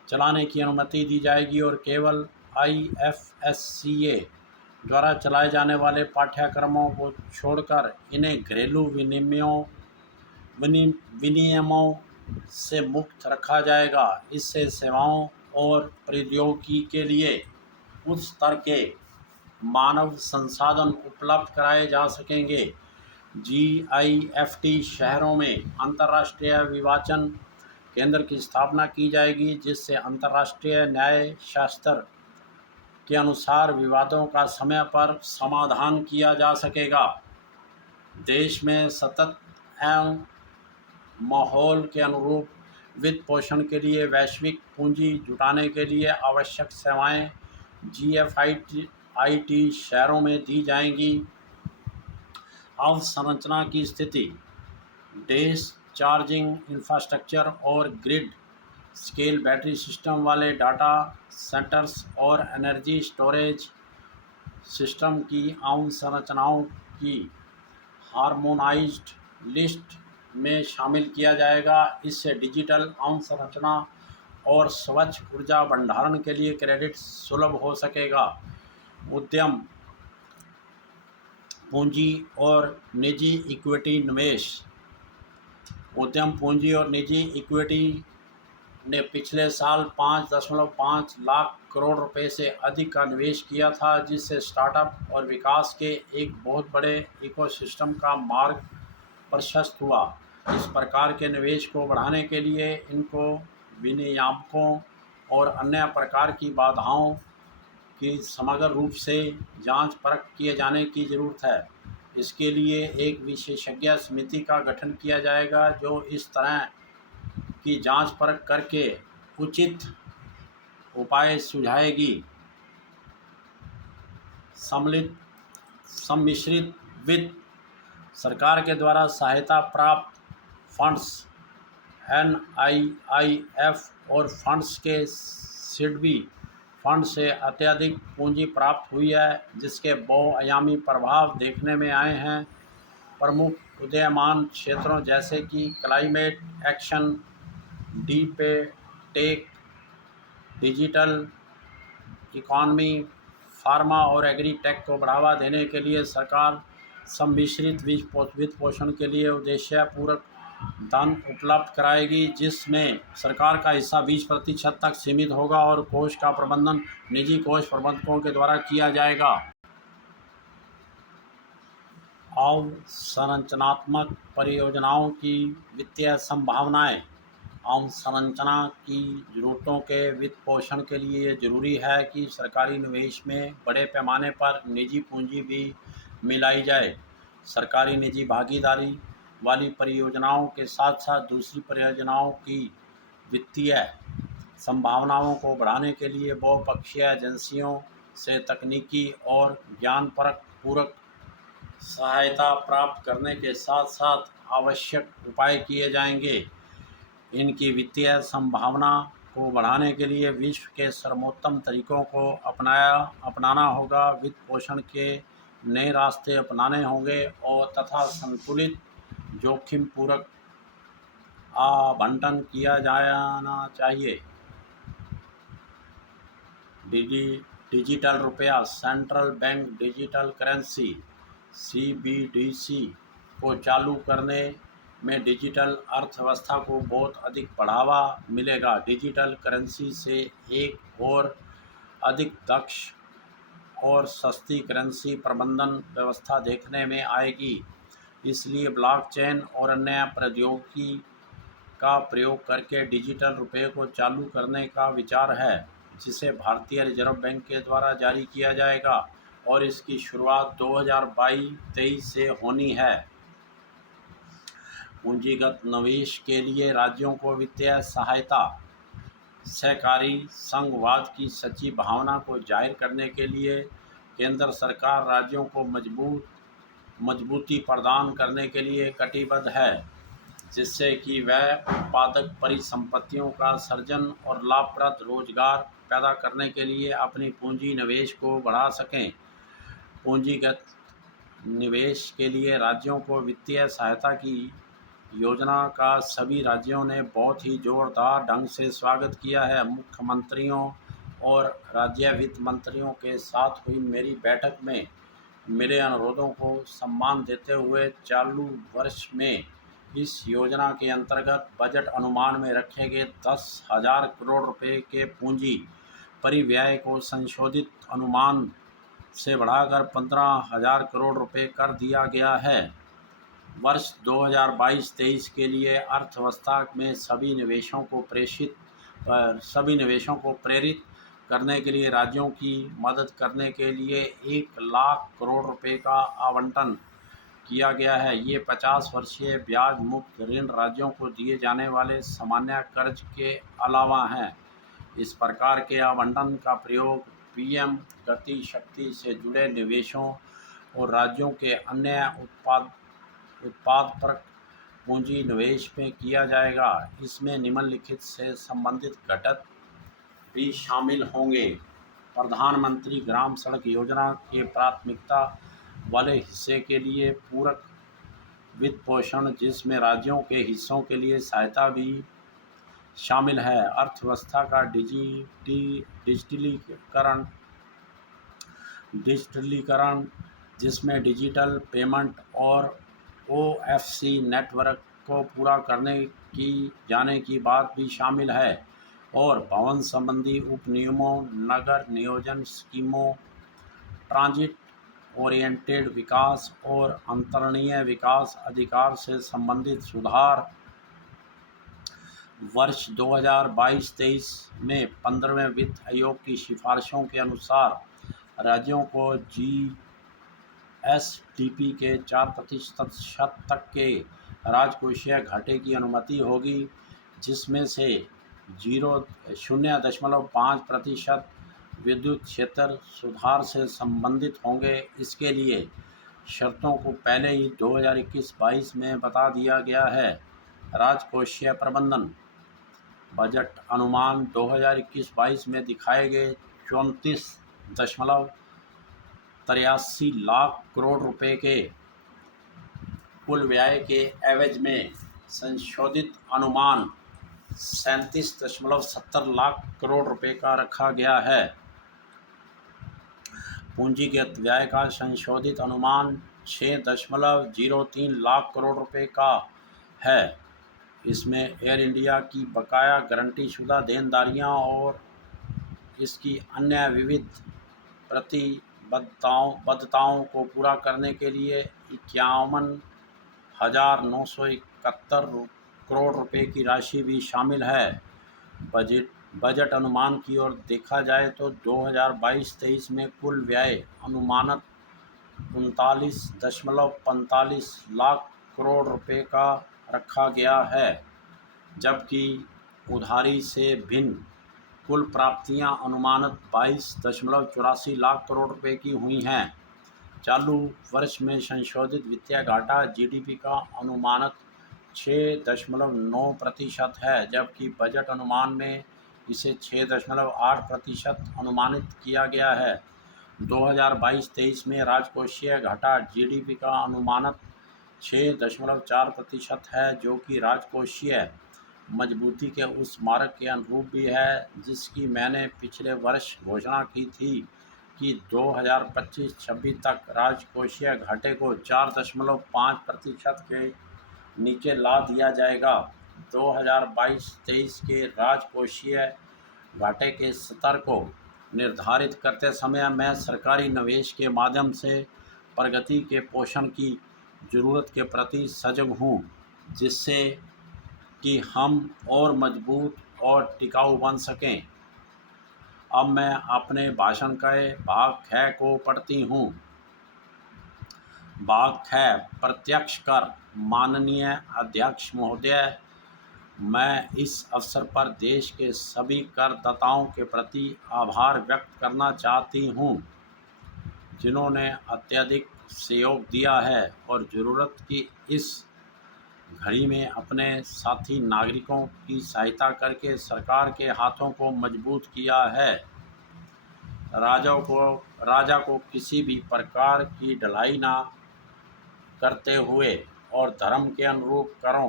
चलाने की अनुमति दी जाएगी और केवल IFSCA द्वारा चलाए जाने वाले पाठ्यक्रमों को छोड़कर इन्हें घरेलू विनियमों से मुक्त रखा जाएगा। इससे सेवाओं और प्रौद्योगिकी के लिए उच्च स्तर के मानव संसाधन उपलब्ध कराए जा सकेंगे। GIFT शहरों में अंतर्राष्ट्रीय विवाचन केंद्र की स्थापना की जाएगी, जिससे अंतर्राष्ट्रीय न्याय शास्त्र के अनुसार विवादों का समय पर समाधान किया जा सकेगा। देश में सतत एवं माहौल के अनुरूप वित्त पोषण के लिए वैश्विक पूंजी जुटाने के लिए आवश्यक सेवाएं GFIT शहरों में दी जाएंगी। अवसंरचना की स्थिति, देश चार्जिंग इंफ्रास्ट्रक्चर और ग्रिड स्केल बैटरी सिस्टम वाले डाटा सेंटर्स और एनर्जी स्टोरेज सिस्टम की अवसंरचनाओं की हार्मोनाइज्ड लिस्ट में शामिल किया जाएगा। इससे डिजिटल अवसंरचना और स्वच्छ ऊर्जा भंडारण के लिए क्रेडिट सुलभ हो सकेगा। उद्यम पूंजी और निजी इक्विटी निवेश, उद्यम पूंजी और निजी इक्विटी ने पिछले साल 5.5 लाख करोड़ रुपए से अधिक का निवेश किया था, जिससे स्टार्टअप और विकास के एक बहुत बड़े इकोसिस्टम का मार्ग प्रशस्त हुआ। इस प्रकार के निवेश को बढ़ाने के लिए इनको विनियामकों और अन्य प्रकार की बाधाओं की समग्र रूप से जांच परख किए जाने की ज़रूरत है। इसके लिए एक विशेषज्ञ समिति का गठन किया जाएगा, जो इस तरह की जांच परख करके उचित उपाय सुझाएगी। सम्मिश्रित वित्त, सरकार के द्वारा सहायता प्राप्त फंड्स NIIF और फंड्स के सिडबी फंड से अत्यधिक पूंजी प्राप्त हुई है, जिसके बहुआयामी प्रभाव देखने में आए हैं। प्रमुख उदीयमान क्षेत्रों जैसे कि climate action, deep tech, digital economy, pharma और एग्री टेक को बढ़ावा देने के लिए सरकार सम्मिश्रित वित्त पोषण के लिए उद्देश्य पूर्वक धन उपलब्ध कराएगी, जिसमें सरकार का हिस्सा 20% तक सीमित होगा और कोष का प्रबंधन निजी कोष प्रबंधकों के द्वारा किया जाएगा। अवसंरचनात्मक परियोजनाओं की वित्तीय संभावनाएं, अवसंरचना की जरूरतों के वित्त पोषण के लिए ये जरूरी है कि सरकारी निवेश में बड़े पैमाने पर निजी पूंजी भी मिलाई जाए। सरकारी निजी भागीदारी वाली परियोजनाओं के साथ साथ दूसरी परियोजनाओं की वित्तीय संभावनाओं को बढ़ाने के लिए बहुपक्षीय एजेंसियों से तकनीकी और ज्ञानपरक पूरक सहायता प्राप्त करने के साथ साथ आवश्यक उपाय किए जाएंगे। इनकी वित्तीय संभावना को बढ़ाने के लिए विश्व के सर्वोत्तम तरीकों को अपनाना होगा, वित्त पोषण के नए रास्ते अपनाने होंगे और तथा संतुलित जोखिम पूरक आवंटन किया जाना चाहिए। डिजिटल रुपया, central bank digital currency CBDC को चालू करने में डिजिटल अर्थव्यवस्था को बहुत अधिक बढ़ावा मिलेगा। डिजिटल करेंसी से एक और अधिक दक्ष और सस्ती करेंसी प्रबंधन व्यवस्था देखने में आएगी। इसलिए ब्लॉकचेन और अन्य प्रौद्योगिकी का प्रयोग करके डिजिटल रुपये को चालू करने का विचार है, जिसे भारतीय रिजर्व बैंक के द्वारा जारी किया जाएगा और इसकी शुरुआत 2022-23 से होनी है। पूंजीगत निवेश के लिए राज्यों को वित्तीय सहायता, सहकारी संघवाद की सच्ची भावना को जाहिर करने के लिए केंद्र सरकार राज्यों को मजबूती प्रदान करने के लिए कटिबद्ध है, जिससे कि वह उत्पादक परिसंपत्तियों का सृजन और लाभप्रद रोजगार पैदा करने के लिए अपनी पूंजी निवेश को बढ़ा सकें। पूंजीगत निवेश के लिए राज्यों को वित्तीय सहायता की योजना का सभी राज्यों ने बहुत ही जोरदार ढंग से स्वागत किया है। मुख्यमंत्रियों और राज्य वित्त मंत्रियों के साथ हुई मेरी बैठक में मेरे अनुरोधों को सम्मान देते हुए चालू वर्ष में इस योजना के अंतर्गत बजट अनुमान में रखे गए 10,000 करोड़ रुपए के पूंजी परिव्यय को संशोधित अनुमान से बढ़ाकर 15,000 करोड़ रुपए कर दिया गया है। वर्ष 2022-23 के लिए अर्थव्यवस्था में सभी निवेशों को प्रेरित करने के लिए राज्यों की मदद करने के लिए 1 लाख करोड़ रुपए का आवंटन किया गया है। ये 50 वर्षीय ब्याज मुक्त ऋण राज्यों को दिए जाने वाले सामान्य कर्ज के अलावा हैं। इस प्रकार के आवंटन का प्रयोग पीएम गति शक्ति से जुड़े निवेशों और राज्यों के अन्य उत्पादक पूंजी निवेश में किया जाएगा। इसमें निम्नलिखित से संबंधित घटक भी शामिल होंगे। प्रधानमंत्री ग्राम सड़क योजना के प्राथमिकता वाले हिस्से के लिए पूरक वित्त पोषण, जिसमें राज्यों के हिस्सों के लिए सहायता भी शामिल है। अर्थव्यवस्था का डिजिटलीकरण, जिसमें डिजिटल पेमेंट और ओएफसी नेटवर्क को पूरा करने की जाने की बात भी शामिल है। और भवन संबंधी उपनियमों, नगर नियोजन स्कीमों, ट्रांजिट ओरिएंटेड विकास और अंतरणीय विकास अधिकार से संबंधित सुधार। वर्ष 2022-23 में 15वें वित्त आयोग की सिफारिशों के अनुसार राज्यों को जीएसडीपी के 4% तक के राजकोषीय घाटे की अनुमति होगी, जिसमें से 0.5% विद्युत क्षेत्र सुधार से संबंधित होंगे। इसके लिए शर्तों को पहले ही 2021-22 में बता दिया गया है। राजकोषीय प्रबंधन बजट अनुमान 2021-22 में दिखाए गए 34.83 लाख करोड़ रुपए के कुल व्यय के एवज में संशोधित अनुमान 37.70 लाख करोड़ रुपए का रखा गया है। पूंजीगत व्यय का संशोधित अनुमान 6.03 लाख करोड़ रुपए का है। इसमें एयर इंडिया की बकाया गारंटीशुदा देनदारियां और इसकी अन्य विविध प्रतिबद्धताओं को पूरा करने के लिए 51,971 करोड़ रुपए की राशि भी शामिल है। बजट अनुमान की ओर देखा जाए तो 2022-23 में कुल व्यय अनुमानित 39.45 लाख करोड़ रुपए का रखा गया है, जबकि उधारी से भिन्न कुल प्राप्तियां अनुमानित 22.84 लाख करोड़ रुपए की हुई हैं। चालू वर्ष में संशोधित वित्तीय घाटा जीडीपी का अनुमानित 6.9% है, जबकि बजट अनुमान में इसे 6.8% अनुमानित किया गया है। 2022-23 में राजकोषीय घाटा जीडीपी का अनुमानित 6.4% है, जो कि राजकोषीय मजबूती के उस मार्ग के अनुरूप भी है जिसकी मैंने पिछले वर्ष घोषणा की थी कि 2025-26 तक राजकोषीय घाटे को 4.5% के नीचे ला दिया जाएगा। 2022-23 के राजकोषीय घाटे के स्तर को निर्धारित करते समय मैं सरकारी निवेश के माध्यम से प्रगति के पोषण की ज़रूरत के प्रति सजग हूँ, जिससे कि हम और मजबूत और टिकाऊ बन सकें। अब मैं अपने भाषण के भाग ख को पढ़ती हूँ। भाग ख, प्रत्यक्ष कर। माननीय अध्यक्ष महोदय, मैं इस अवसर पर देश के सभी करदाताओं के प्रति आभार व्यक्त करना चाहती हूँ, जिन्होंने अत्यधिक सहयोग दिया है और ज़रूरत की इस घड़ी में अपने साथी नागरिकों की सहायता करके सरकार के हाथों को मजबूत किया है। राजा को किसी भी प्रकार की ढिलाई ना करते हुए और धर्म के अनुरूप करों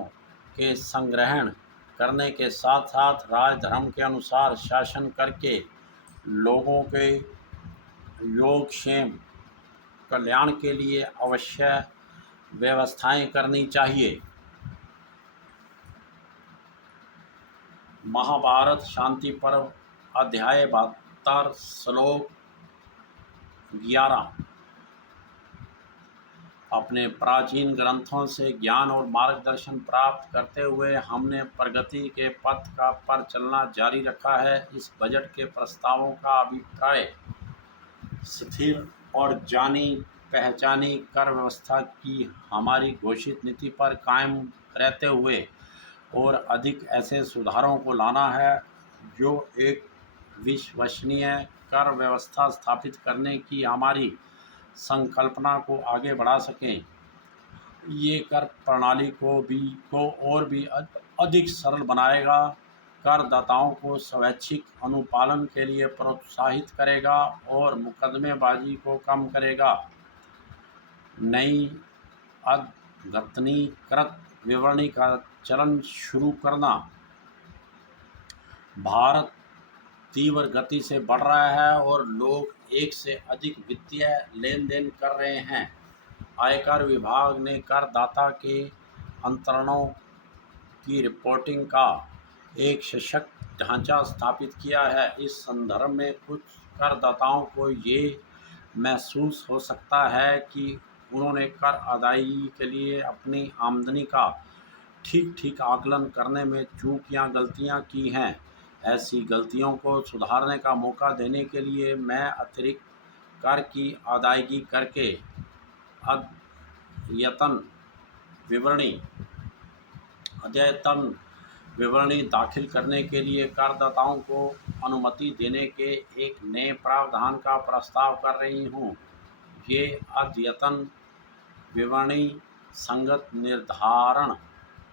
के संग्रहण करने के साथ साथ राजधर्म के अनुसार शासन करके लोगों के योगक्षेम कल्याण के लिए आवश्यक व्यवस्थाएं करनी चाहिए। महाभारत शांति पर्व अध्याय 72 श्लोक 11 अपने प्राचीन ग्रंथों से ज्ञान और मार्गदर्शन प्राप्त करते हुए हमने प्रगति के पथ पर चलना जारी रखा है। इस बजट के प्रस्तावों का अभिप्राय स्थिर और जानी पहचानी कर व्यवस्था की हमारी घोषित नीति पर कायम रहते हुए और अधिक ऐसे सुधारों को लाना है जो एक विश्वसनीय कर व्यवस्था स्थापित करने की हमारी संकल्पना को आगे बढ़ा सकें। ये कर प्रणाली को और भी अधिक सरल बनाएगा, करदाताओं को स्वैच्छिक अनुपालन के लिए प्रोत्साहित करेगा और मुकदमेबाजी को कम करेगा। नई अद्यतनीकृत विवरणी का चलन शुरू करना। भारत तीव्र गति से बढ़ रहा है और लोग एक से अधिक वित्तीय लेन देन कर रहे हैं। आयकर विभाग ने करदाता के अंतरणों की रिपोर्टिंग का एक सशक्त ढांचा स्थापित किया है। इस संदर्भ में कुछ करदाताओं को ये महसूस हो सकता है कि उन्होंने कर अदायगी के लिए अपनी आमदनी का ठीक आकलन करने में चूक या गलतियां की हैं। ऐसी गलतियों को सुधारने का मौका देने के लिए मैं अतिरिक्त कर की अदायगी करके अद्यतन विवरणी दाखिल करने के लिए करदाताओं को अनुमति देने के एक नए प्रावधान का प्रस्ताव कर रही हूँ। ये अद्यतन विवरणी संगत निर्धारण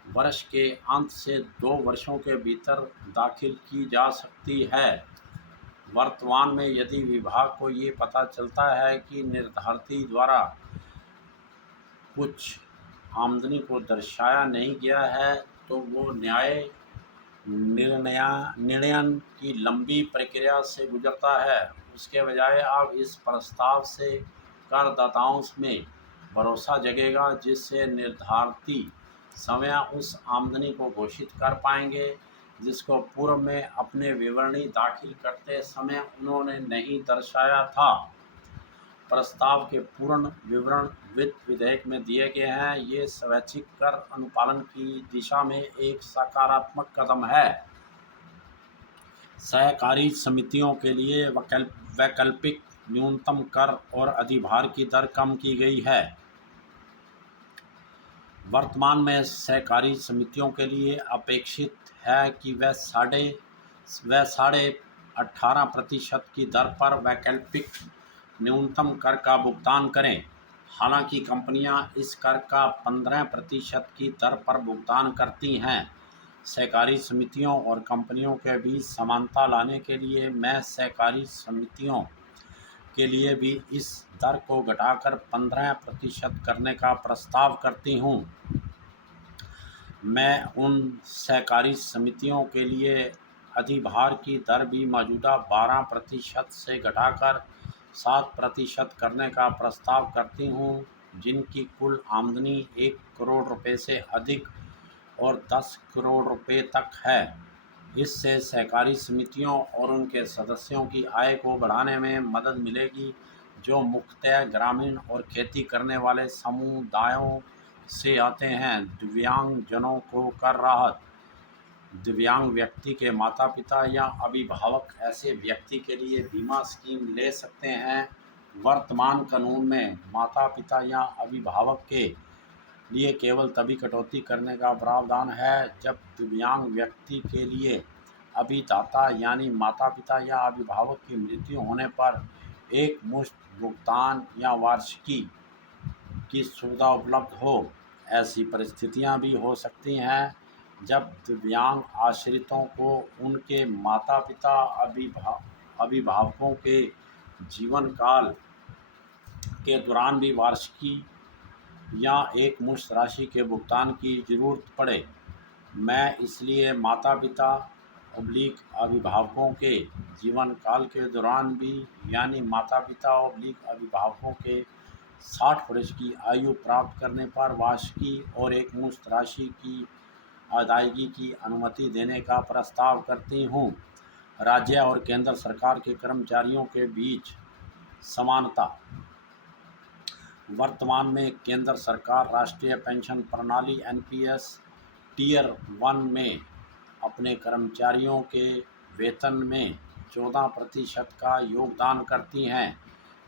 वर्ष के अंत से 2 वर्षों के भीतर दाखिल की जा सकती है। वर्तमान में यदि विभाग को ये पता चलता है कि निर्धारिती द्वारा कुछ आमदनी को दर्शाया नहीं गया है तो वो निर्णयन की लंबी प्रक्रिया से गुजरता है। उसके बजाय अब इस प्रस्ताव से करदाताओं में भरोसा जगेगा, जिससे निर्धारित समय उस आमदनी को घोषित कर पाएंगे जिसको पूर्व में अपने विवरणी दाखिल करते समय उन्होंने नहीं दर्शाया था। प्रस्ताव के पूर्ण विवरण वित्त विधेयक में दिए गए हैं। ये स्वैच्छिक कर अनुपालन की दिशा में एक सकारात्मक कदम है। सहकारी समितियों के लिए वैकल्पिक न्यूनतम कर और अधिभार की दर कम की गई है। वर्तमान में सहकारी समितियों के लिए अपेक्षित है कि वह 18.5% की दर पर वैकल्पिक न्यूनतम कर का भुगतान करें। हालांकि कंपनियां इस कर का 15% की दर पर भुगतान करती हैं। सहकारी समितियों और कंपनियों के बीच समानता लाने के लिए मैं सहकारी समितियों के लिए भी इस दर को घटाकर 15% करने का प्रस्ताव करती हूँ। मैं उन सहकारी समितियों के लिए अधिभार की दर भी मौजूदा 12% से घटाकर 7% करने का प्रस्ताव करती हूँ, जिनकी कुल आमदनी 1 करोड़ रुपए से अधिक और 10 करोड़ रुपए तक है। इससे सहकारी समितियों और उनके सदस्यों की आय को बढ़ाने में मदद मिलेगी, जो मुख्यतः ग्रामीण और खेती करने वाले समुदायों से आते हैं। दिव्यांगजनों को कर राहत। दिव्यांग व्यक्ति के माता पिता या अभिभावक ऐसे व्यक्ति के लिए बीमा स्कीम ले सकते हैं। वर्तमान कानून में माता पिता या अभिभावक के लिए केवल तभी कटौती करने का प्रावधान है जब दिव्यांग व्यक्ति के लिए अभिदाता यानी माता पिता या अभिभावक की मृत्यु होने पर एक मुश्त भुगतान या वार्षिकी की सुविधा उपलब्ध हो। ऐसी परिस्थितियां भी हो सकती हैं जब दिव्यांग आश्रितों को उनके माता पिता अभिभावकों के जीवन काल के दौरान भी वार्षिकी या एक मुश्त राशि के भुगतान की ज़रूरत पड़े। मैं इसलिए माता पिता अभिभावकों के जीवन काल के दौरान भी यानी माता पिता अभिभावकों के 60 वर्ष की आयु प्राप्त करने पर वार्षिकी और एक मुश्त राशि की अदायगी की अनुमति देने का प्रस्ताव करती हूँ। राज्य और केंद्र सरकार के कर्मचारियों के बीच समानता। वर्तमान में केंद्र सरकार राष्ट्रीय पेंशन प्रणाली एनपीएस टियर 1 में अपने कर्मचारियों के वेतन में 14% का योगदान करती हैं।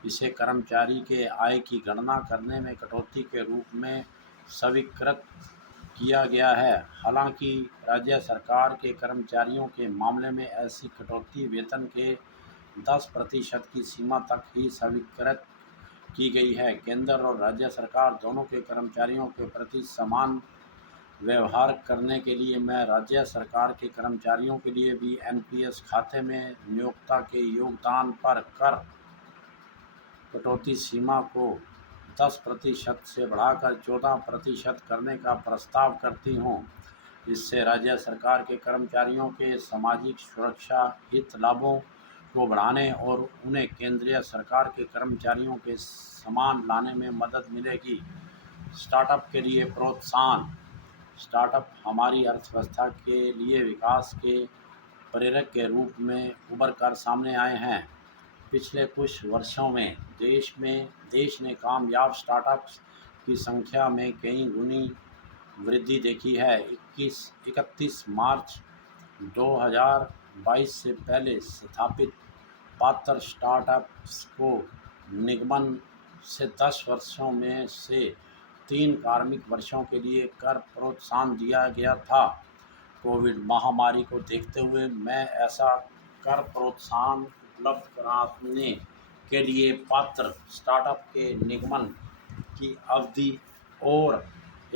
इसे कर्मचारी के आय की गणना करने में कटौती के रूप में स्वीकृत किया गया है। हालांकि राज्य सरकार के कर्मचारियों के मामले में ऐसी कटौती वेतन के 10% की सीमा तक ही स्वीकृत की गई है। केंद्र और राज्य सरकार दोनों के कर्मचारियों के प्रति समान व्यवहार करने के लिए मैं राज्य सरकार के कर्मचारियों के लिए भी एनपीएस खाते में नियोक्ता के योगदान पर कर कटौती सीमा को 10% से बढ़ाकर 14% करने का प्रस्ताव करती हूँ। इससे राज्य सरकार के कर्मचारियों के सामाजिक सुरक्षा हित लाभों को बढ़ाने और उन्हें केंद्रीय सरकार के कर्मचारियों के समान लाने में मदद मिलेगी। स्टार्टअप के लिए प्रोत्साहन। स्टार्टअप हमारी अर्थव्यवस्था के लिए विकास के प्रेरक के रूप में उभर कर सामने आए हैं। पिछले कुछ वर्षों में देश ने कामयाब स्टार्टअप्स की संख्या में कई गुनी वृद्धि देखी है। 31 मार्च 2022 से पहले स्थापित पात्र स्टार्टअप्स को निगमन से 10 वर्षों में से 3 कार्मिक वर्षों के लिए कर प्रोत्साहन दिया गया था। कोविड महामारी को देखते हुए मैं ऐसा कर प्रोत्साहन उपलब्ध कराने के लिए पात्र स्टार्टअप के निगमन की अवधि और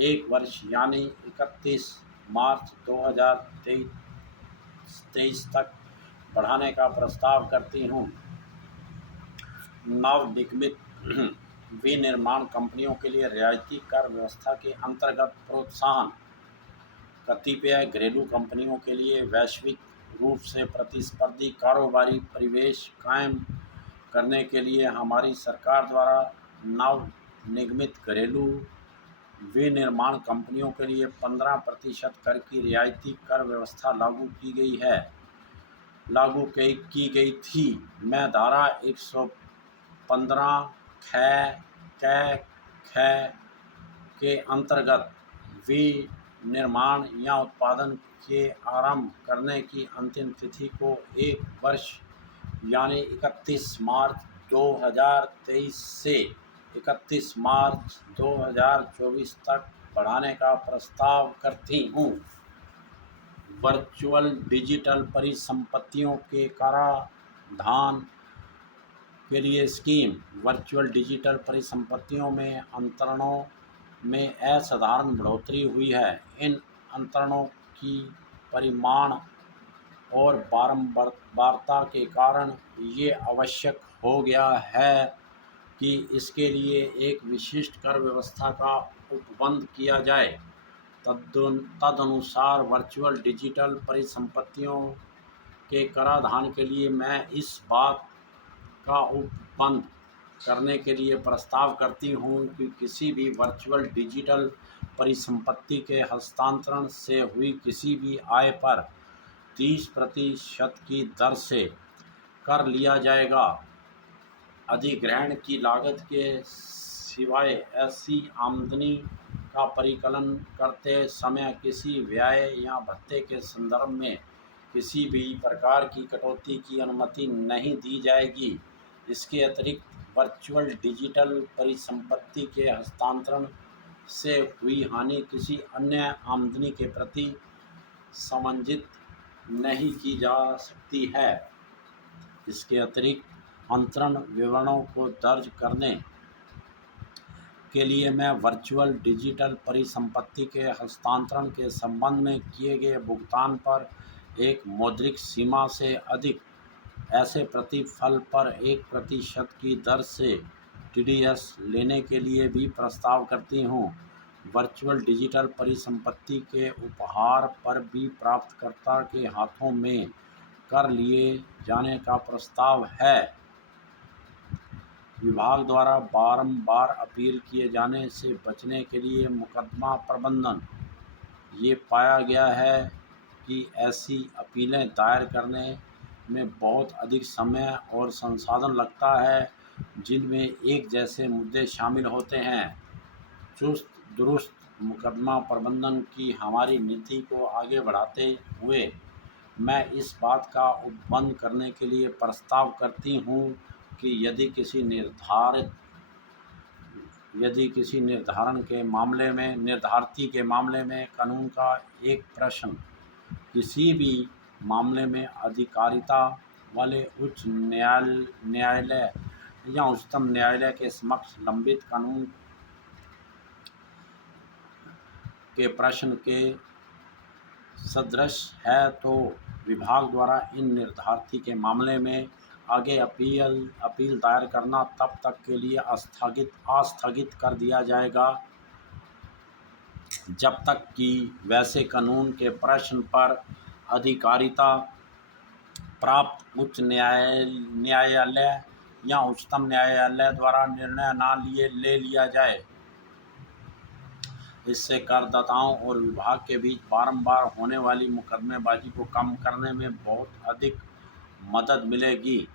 1 वर्ष यानी 31 मार्च 2023 तक बढ़ाने का प्रस्ताव करती हूँ। नवनिर्मित विनिर्माण कंपनियों के लिए रियायती कर व्यवस्था के अंतर्गत प्रोत्साहन। कतिपय घरेलू कंपनियों के लिए वैश्विक रूप से प्रतिस्पर्धी कारोबारी परिवेश कायम करने के लिए हमारी सरकार द्वारा नवनिर्मित घरेलू विनिर्माण कंपनियों के लिए 15% कर की रियायती कर व्यवस्था लागू की गई थी। मैं धारा 115 ख के अंतर्गत विनिर्माण या उत्पादन के आरंभ करने की अंतिम तिथि को 1 वर्ष यानी 31 मार्च 2023 से 31 मार्च 2024 तक बढ़ाने का प्रस्ताव करती हूँ। वर्चुअल डिजिटल परिसंपत्तियों के कराधान के लिए स्कीम। वर्चुअल डिजिटल परिसंपत्तियों में अंतरणों में असाधारण बढ़ोतरी हुई है। इन अंतरणों की परिमाण और बारंबारता के कारण ये आवश्यक हो गया है कि इसके लिए एक विशिष्ट कर व्यवस्था का उपबंध किया जाए। तदनुसार वर्चुअल डिजिटल परिसंपत्तियों के कराधान के लिए मैं इस बात का उपबंध करने के लिए प्रस्ताव करती हूँ कि किसी भी वर्चुअल डिजिटल परिसंपत्ति के हस्तांतरण से हुई किसी भी आय पर 30% की दर से कर लिया जाएगा। अधिग्रहण की लागत के सिवाय ऐसी आमदनी का परिकलन करते समय किसी व्यय या भत्ते के संदर्भ में किसी भी प्रकार की कटौती की अनुमति नहीं दी जाएगी। इसके अतिरिक्त वर्चुअल डिजिटल परिसंपत्ति के हस्तांतरण से हुई हानि किसी अन्य आमदनी के प्रति समांजित नहीं की जा सकती है। इसके अतिरिक्त अंतरण विवरणों को दर्ज करने के लिए मैं वर्चुअल डिजिटल परिसंपत्ति के हस्तांतरण के संबंध में किए गए भुगतान पर एक मौद्रिक सीमा से अधिक ऐसे प्रतिफल पर 1% की दर से टीडीएस लेने के लिए भी प्रस्ताव करती हूँ। वर्चुअल डिजिटल परिसंपत्ति के उपहार पर भी प्राप्तकर्ता के हाथों में कर लिए जाने का प्रस्ताव है। विभाग द्वारा बारंबार अपील किए जाने से बचने के लिए मुकदमा प्रबंधन। ये पाया गया है कि ऐसी अपीलें दायर करने में बहुत अधिक समय और संसाधन लगता है। जिनमें एक जैसे मुद्दे शामिल होते हैं। चुस्त दुरुस्त मुकदमा प्रबंधन की हमारी नीति को आगे बढ़ाते हुए मैं इस बात का उपबंध करने के लिए प्रस्ताव करती हूँ कि यदि किसी निर्धार्थी के मामले में कानून का एक प्रश्न किसी भी मामले में अधिकारिता वाले उच्च न्यायालय या उच्चतम न्यायालय के समक्ष लंबित कानून के प्रश्न के सदृश है तो विभाग द्वारा इन निर्धार्थी के मामले में आगे अपील दायर करना तब तक के लिए आस्थगित कर दिया जाएगा जब तक कि वैसे कानून के प्रश्न पर अधिकारिता प्राप्त उच्च न्यायालय या उच्चतम न्यायालय द्वारा निर्णय ले लिया जाए। इससे करदाताओं और विभाग के बीच बारंबार होने वाली मुकदमेबाजी को कम करने में बहुत अधिक मदद मिलेगी।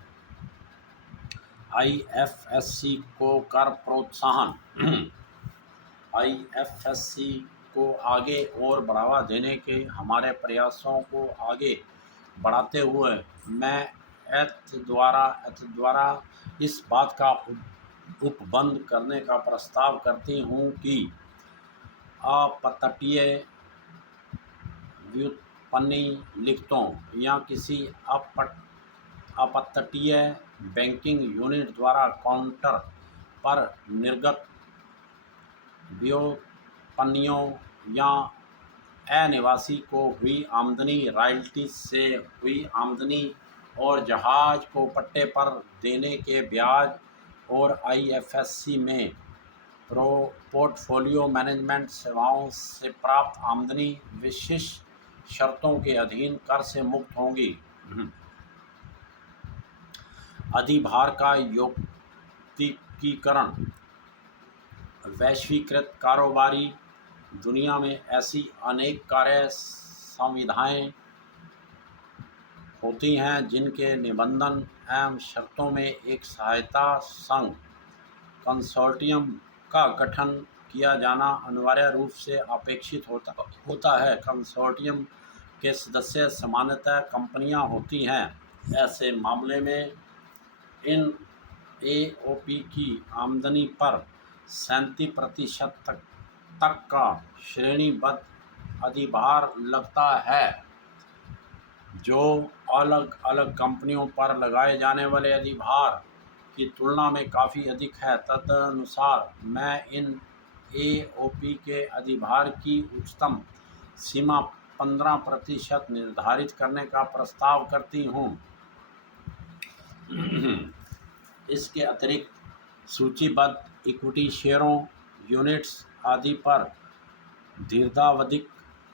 आईएफएससी को कर प्रोत्साहन आईएफएससी को आगे और बढ़ावा देने के हमारे प्रयासों को आगे बढ़ाते हुए मैं एथ द्वारा इस बात का उपबंध करने का प्रस्ताव करती हूँ कि अपतटीय व्युत्पन्नी लिखतों या किसी अपतटीय बैंकिंग यूनिट द्वारा काउंटर पर निर्गत व्युत्पन्नियों या अनिवासी को हुई आमदनी, रॉयल्टी से हुई आमदनी और जहाज को पट्टे पर देने के ब्याज और आईएफएससी में पोर्टफोलियो मैनेजमेंट सेवाओं से प्राप्त आमदनी विशिष्ट शर्तों के अधीन कर से मुक्त होंगी। अधिभार का यौक्तिकीकरण वैश्वीकृत कारोबारी दुनिया में ऐसी अनेक कार्य संविधाएं होती हैं जिनके निबंधन एवं शर्तों में एक सहायता संघ कंसोर्टियम का गठन किया जाना अनिवार्य रूप से अपेक्षित होता है। कंसोर्टियम के सदस्य सामान्यतः कंपनियां होती हैं। ऐसे मामले में इन एओपी की आमदनी पर 37% तक का श्रेणीबद्ध अधिभार लगता है, जो अलग अलग कंपनियों पर लगाए जाने वाले अधिभार की तुलना में काफ़ी अधिक है। तदनुसार मैं इन एओपी के अधिभार की उच्चतम सीमा 15% निर्धारित करने का प्रस्ताव करती हूँ। इसके अतिरिक्त सूचीबद्ध इक्विटी शेयरों, यूनिट्स आदि पर दीर्घावधिक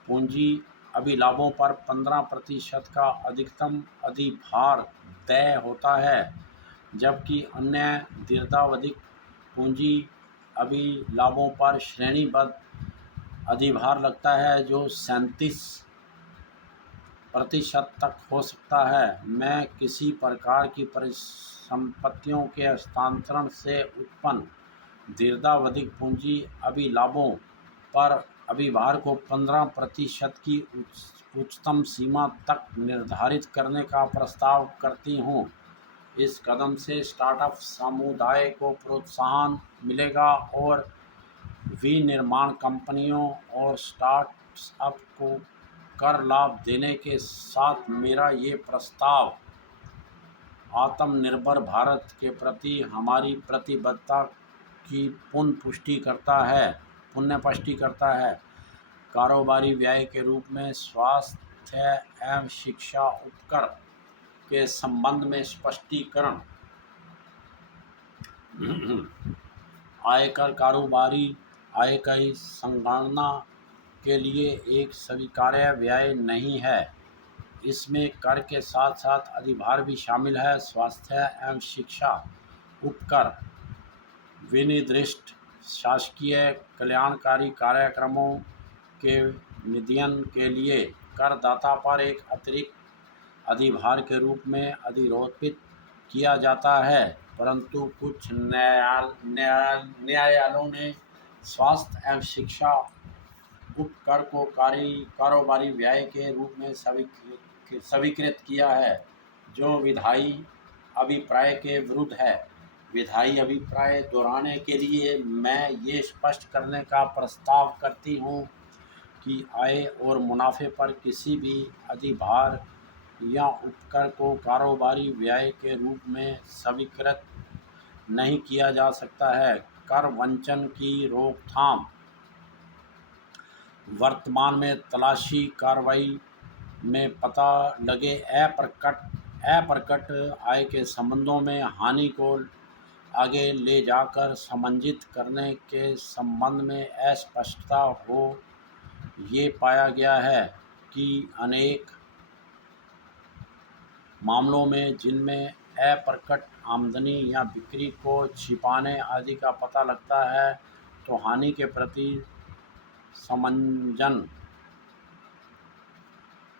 पूंजी अभिलाभों पर 15% का अधिकतम अधिभार तय होता है, जबकि अन्य दीर्घावधिक पूंजी अभिलाभों पर श्रेणीबद्ध अधिभार लगता है, जो 37% तक हो सकता है। मैं किसी प्रकार की परिसंपत्तियों के हस्तांतरण से उत्पन्न दीर्घावधिक पूंजी अभिलाभों पर अधिभार को 15% की उच्चतम सीमा तक निर्धारित करने का प्रस्ताव करती हूँ। इस कदम से स्टार्टअप समुदाय को प्रोत्साहन मिलेगा और विनिर्माण कंपनियों और स्टार्टअप को कर लाभ देने के साथ मेरा ये प्रस्ताव आत्मनिर्भर भारत के प्रति हमारी प्रतिबद्धता की पुष्टि करता है। कारोबारी व्यय के रूप में स्वास्थ्य एवं शिक्षा उपकर के संबंध में स्पष्टीकरण। आयकर कारोबारी आय की संगणना के लिए एक स्वीकार्य व्यय नहीं है। इसमें कर के साथ साथ अधिभार भी शामिल है। स्वास्थ्य एवं शिक्षा उपकर विनिर्दिष्ट शासकीय कल्याणकारी कार्यक्रमों के निधियन के लिए करदाता पर एक अतिरिक्त अधिभार के रूप में अधिरोपित किया जाता है। परंतु कुछ न्यायालयों ने स्वास्थ्य एवं शिक्षा उपकर को कारोबारी व्यय के रूप में स्वीकृत किया है, जो विधायी अभिप्राय के विरुद्ध है। विधायी अभिप्राय दोहराने के लिए मैं ये स्पष्ट करने का प्रस्ताव करती हूँ कि आय और मुनाफे पर किसी भी अधिभार या उपकर को कारोबारी व्यय के रूप में स्वीकृत नहीं किया जा सकता है। कर वंचन की रोकथाम। वर्तमान में तलाशी कार्रवाई में पता लगे अप्रकट आय के संबंधों में हानि को आगे ले जाकर समंजित करने के संबंध में अस्पष्टता हो ये पाया गया है कि अनेक मामलों में जिनमें अप्रकट आमदनी या बिक्री को छिपाने आदि का पता लगता है, तो हानि के प्रति समंजन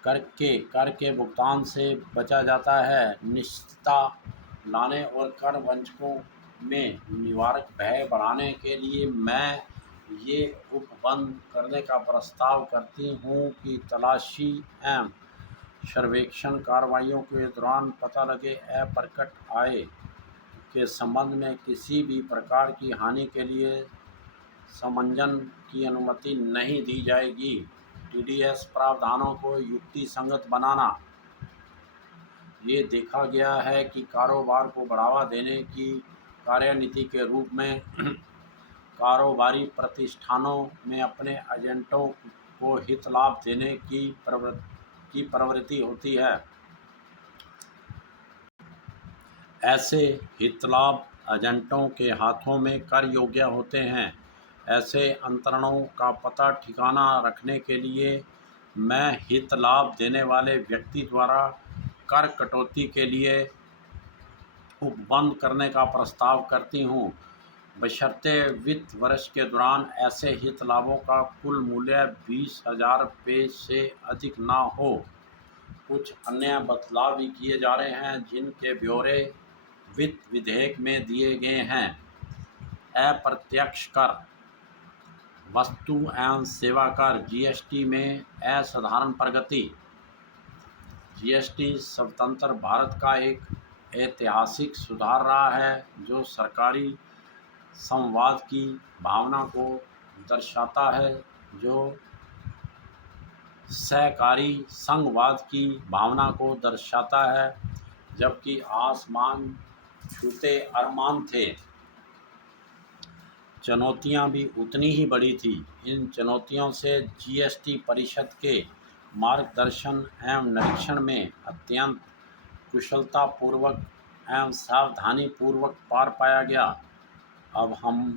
कर के भुगतान से बचा जाता है। निश्चितता लाने और कर वंचकों में निवारक भय बढ़ाने के लिए मैं ये उपबंध करने का प्रस्ताव करती हूँ कि तलाशी एवं सर्वेक्षण कार्रवाइयों के दौरान पता लगे अप्रकट आय के संबंध में किसी भी प्रकार की हानि के लिए समंजन की अनुमति नहीं दी जाएगी। टीडीएस प्रावधानों को युक्ति संगत बनाना। ये देखा गया है कि कारोबार को बढ़ावा देने की कार्यनीति के रूप में कारोबारी प्रतिष्ठानों में अपने एजेंटों को हित लाभ देने की प्रवृत्ति होती है। ऐसे हितलाभ एजेंटों के हाथों में कर योग्य होते हैं। ऐसे अंतरणों का पता ठिकाना रखने के लिए मैं हित लाभ देने वाले व्यक्ति द्वारा कर कटौती के लिए उपबंध करने का प्रस्ताव करती हूँ, बशर्ते वित्त वर्ष के दौरान ऐसे हित लाभों का कुल मूल्य 20,000 रुपये से अधिक ना हो। कुछ अन्य बदलाव भी किए जा रहे हैं जिनके ब्यौरे वित्त विधेयक में दिए गए हैं। अप्रत्यक्ष कर। वस्तु एवं सेवा कर जीएसटी में असाधारण प्रगति। जीएसटी स्वतंत्र भारत का एक ऐतिहासिक सुधार रहा है जो सरकारी संवाद की भावना को दर्शाता है, जो सहकारी संघवाद की भावना को दर्शाता है, जबकि आसमान छूते अरमान थे। चुनौतियां भी उतनी ही बड़ी थी। इन चुनौतियों से जीएसटी परिषद के मार्गदर्शन एवं निरीक्षण में अत्यंत कुशलतापूर्वक एवं सावधानीपूर्वक पार पाया गया। अब हम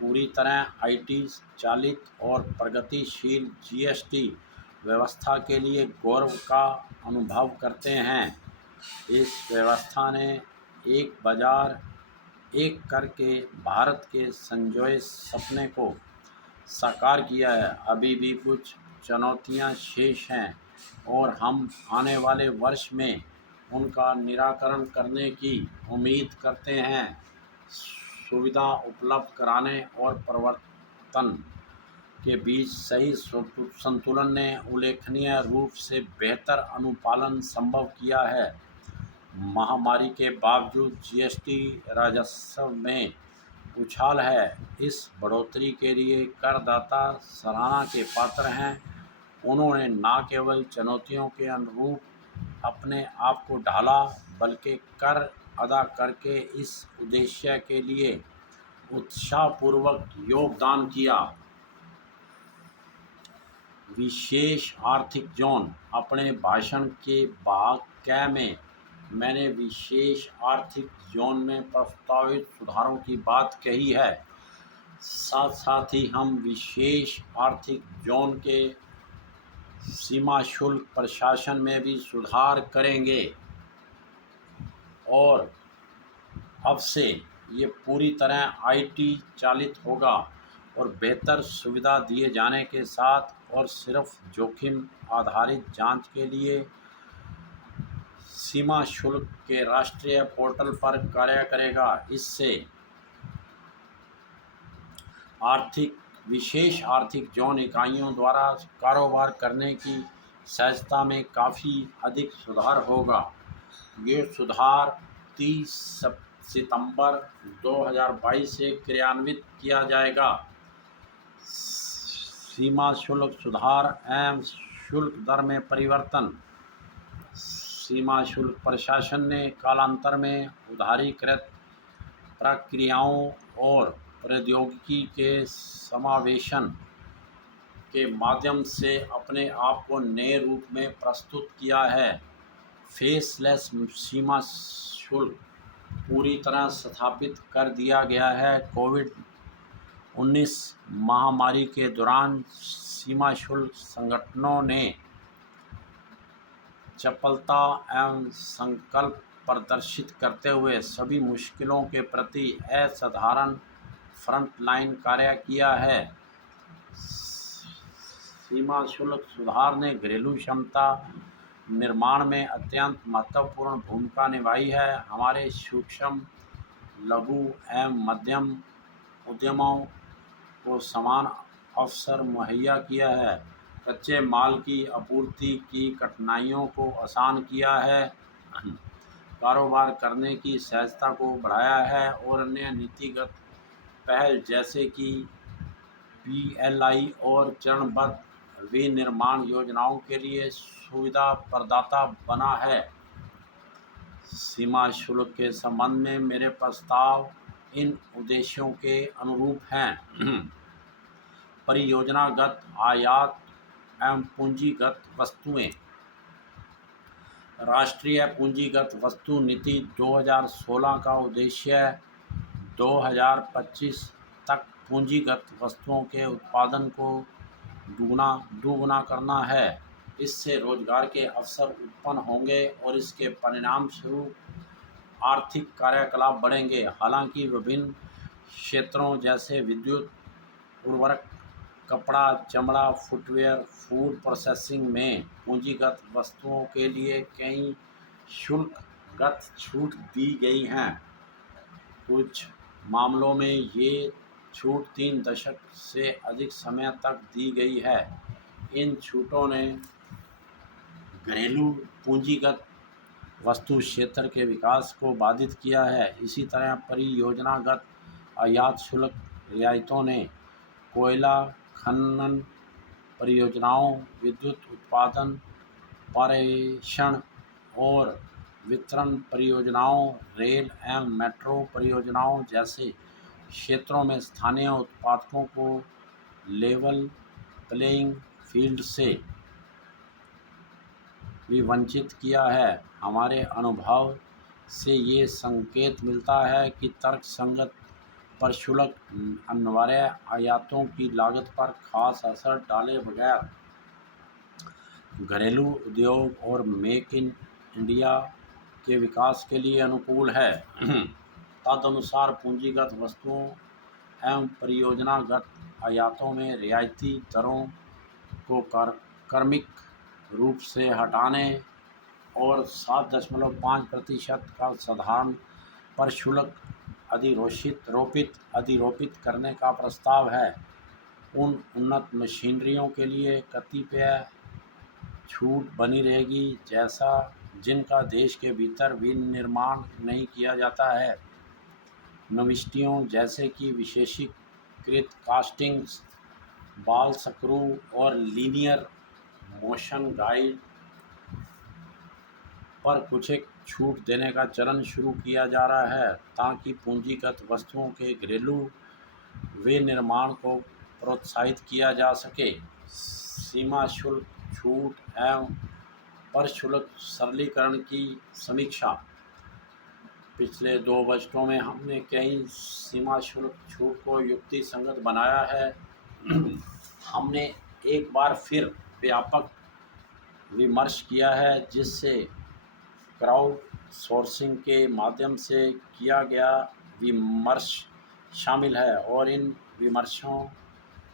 पूरी तरह आईटी चालित और प्रगतिशील जीएसटी व्यवस्था के लिए गौरव का अनुभव करते हैं। इस व्यवस्था ने एक बाजार एक कर के भारत के संजोए सपने को साकार किया है। अभी भी कुछ चुनौतियां शेष हैं और हम आने वाले वर्ष में उनका निराकरण करने की उम्मीद करते हैं। सुविधा उपलब्ध कराने और प्रवर्तन के बीच सही संतुलन ने उल्लेखनीय रूप से बेहतर अनुपालन संभव किया है। महामारी के बावजूद जीएसटी राजस्व में उछाल है। इस बढ़ोतरी के लिए करदाता सराहना के पात्र हैं। उन्होंने न केवल चुनौतियों के अनुरूप अपने आप को ढाला, बल्कि कर अदा करके इस उद्देश्य के लिए उत्साहपूर्वक योगदान किया। विशेष आर्थिक जोन। अपने भाषण के भाग क में मैंने विशेष आर्थिक जोन में प्रस्तावित सुधारों की बात कही है। साथ साथ ही हम विशेष आर्थिक जोन के सीमा शुल्क प्रशासन में भी सुधार करेंगे और अब से ये पूरी तरह आईटी चालित होगा और बेहतर सुविधा दिए जाने के साथ और सिर्फ जोखिम आधारित जांच के लिए सीमा शुल्क के राष्ट्रीय पोर्टल पर कार्य करेगा। इससे विशेष आर्थिक जोन इकाइयों द्वारा कारोबार करने की सहजता में काफ़ी अधिक सुधार होगा। ये सुधार 30 सितंबर 2022 से क्रियान्वित किया जाएगा। सीमा शुल्क सुधार एवं शुल्क दर में परिवर्तन। सीमा शुल्क प्रशासन ने कालांतर में उदारीकृत प्रक्रियाओं और प्रौद्योगिकी के समावेशन के माध्यम से अपने आप को नए रूप में प्रस्तुत किया है। फेसलेस सीमा शुल्क पूरी तरह स्थापित कर दिया गया है। कोविड-19 महामारी के दौरान सीमा शुल्क संगठनों ने चपलता एवं संकल्प प्रदर्शित करते हुए सभी मुश्किलों के प्रति असाधारण फ्रंटलाइन कार्य किया है। सीमा शुल्क सुधार ने घरेलू क्षमता निर्माण में अत्यंत महत्वपूर्ण भूमिका निभाई है। हमारे सूक्ष्म, लघु एवं मध्यम उद्यमों को समान अवसर मुहैया किया है, कच्चे माल की आपूर्ति की कठिनाइयों को आसान किया है, कारोबार करने की सहजता को बढ़ाया है और अन्य नीतिगत पहल जैसे कि PLI और चरणबद्ध विनिर्माण योजनाओं के लिए सुविधा प्रदाता बना है। सीमा शुल्क के संबंध में मेरे प्रस्ताव इन उद्देश्यों के अनुरूप हैं। परियोजनागत आयात एवं पूंजीगत वस्तुएं। राष्ट्रीय पूंजीगत वस्तु नीति 2016 का उद्देश्य 2025 तक पूंजीगत वस्तुओं के उत्पादन को दुगुना करना है। इससे रोजगार के अवसर उत्पन्न होंगे और इसके परिणाम स्वरूप आर्थिक कार्यकलाप बढ़ेंगे। हालांकि विभिन्न क्षेत्रों जैसे विद्युत, उर्वरक, कपड़ा, चमड़ा, फुटवेयर, फूड प्रोसेसिंग में पूंजीगत वस्तुओं के लिए कई शुल्कगत छूट दी गई हैं। कुछ मामलों में ये छूट 3 दशक से अधिक समय तक दी गई है। इन छूटों ने घरेलू पूंजीगत वस्तु क्षेत्र के विकास को बाधित किया है। इसी तरह परियोजनागत आयात शुल्क रियायतों ने कोयला खनन परियोजनाओं, विद्युत उत्पादन, पारेषण और वितरण परियोजनाओं, रेल एवं मेट्रो परियोजनाओं जैसे क्षेत्रों में स्थानीय उत्पादकों को लेवल प्लेइंग फील्ड से भी वंचित किया है। हमारे अनुभव से ये संकेत मिलता है कि तर्कसंगत प्रशुल्क अनिवार्य आयातों की लागत पर खास असर डाले बगैर घरेलू उद्योग और मेक इन इंडिया के विकास के लिए अनुकूल है। तदनुसार पूंजीगत वस्तुओं एवं परियोजनागत आयातों में रियायती दरों को क्रमिक रूप से हटाने और 7.5% का साधारण प्रशुल्क अधिरोपित करने का प्रस्ताव है। उन उन्नत मशीनरियों के लिए कतिपय छूट बनी रहेगी जिनका देश के भीतर विनिर्माण नहीं किया जाता है। नविष्टियों जैसे कि विशेषीकृत कास्टिंग्स, बॉल स्क्रू और लीनियर मोशन गाइड पर कुछ एक छूट देने का चलन शुरू किया जा रहा है ताकि पूंजीगत वस्तुओं के घरेलू विनिर्माण को प्रोत्साहित किया जा सके। सीमा शुल्क छूट एवं प्रशुल्क सरलीकरण की समीक्षा। पिछले 2 बजटों में हमने कई सीमा शुल्क छूट को युक्तिसंगत बनाया है। हमने एक बार फिर व्यापक विमर्श किया है जिससे क्राउड सोर्सिंग के माध्यम से किया गया विमर्श शामिल है और इन विमर्शों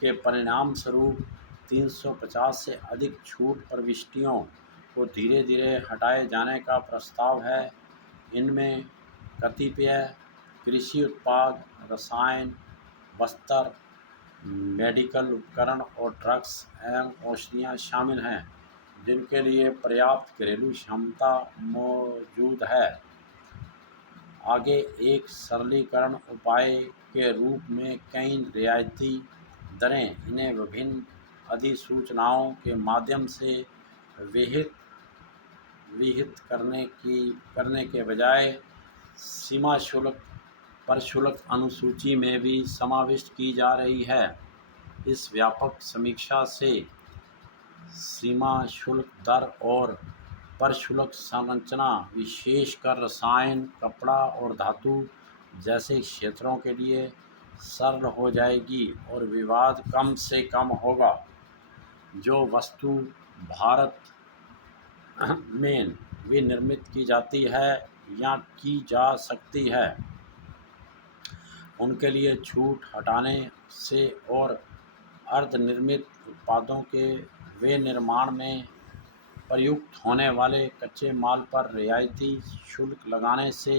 के परिणाम स्वरूप 350 से अधिक छूट प्रविष्टियों को धीरे धीरे हटाए जाने का प्रस्ताव है। इनमें कतिपय कृषि उत्पाद, रसायन, वस्त्र, मेडिकल उपकरण और ड्रग्स एवं औषधियाँ शामिल हैं, जिनके लिए पर्याप्त घरेलू क्षमता मौजूद है। आगे एक सरलीकरण उपाय के रूप में कई रियायती दरें इन्हें विभिन्न अधिसूचनाओं के माध्यम से विहित विहित करने के बजाय सीमा शुल्क प्रशुल्क अनुसूची में भी समाविष्ट की जा रही है। इस व्यापक समीक्षा से सीमा शुल्क दर और प्रशुल्क संरचना विशेषकर रसायन, कपड़ा और धातु जैसे क्षेत्रों के लिए सरल हो जाएगी और विवाद कम से कम होगा। जो वस्तु भारत में विनिर्मित की जाती है या की जा सकती है, उनके लिए छूट हटाने से और अर्धनिर्मित उत्पादों के विनिर्माण में प्रयुक्त होने वाले कच्चे माल पर रियायती शुल्क लगाने से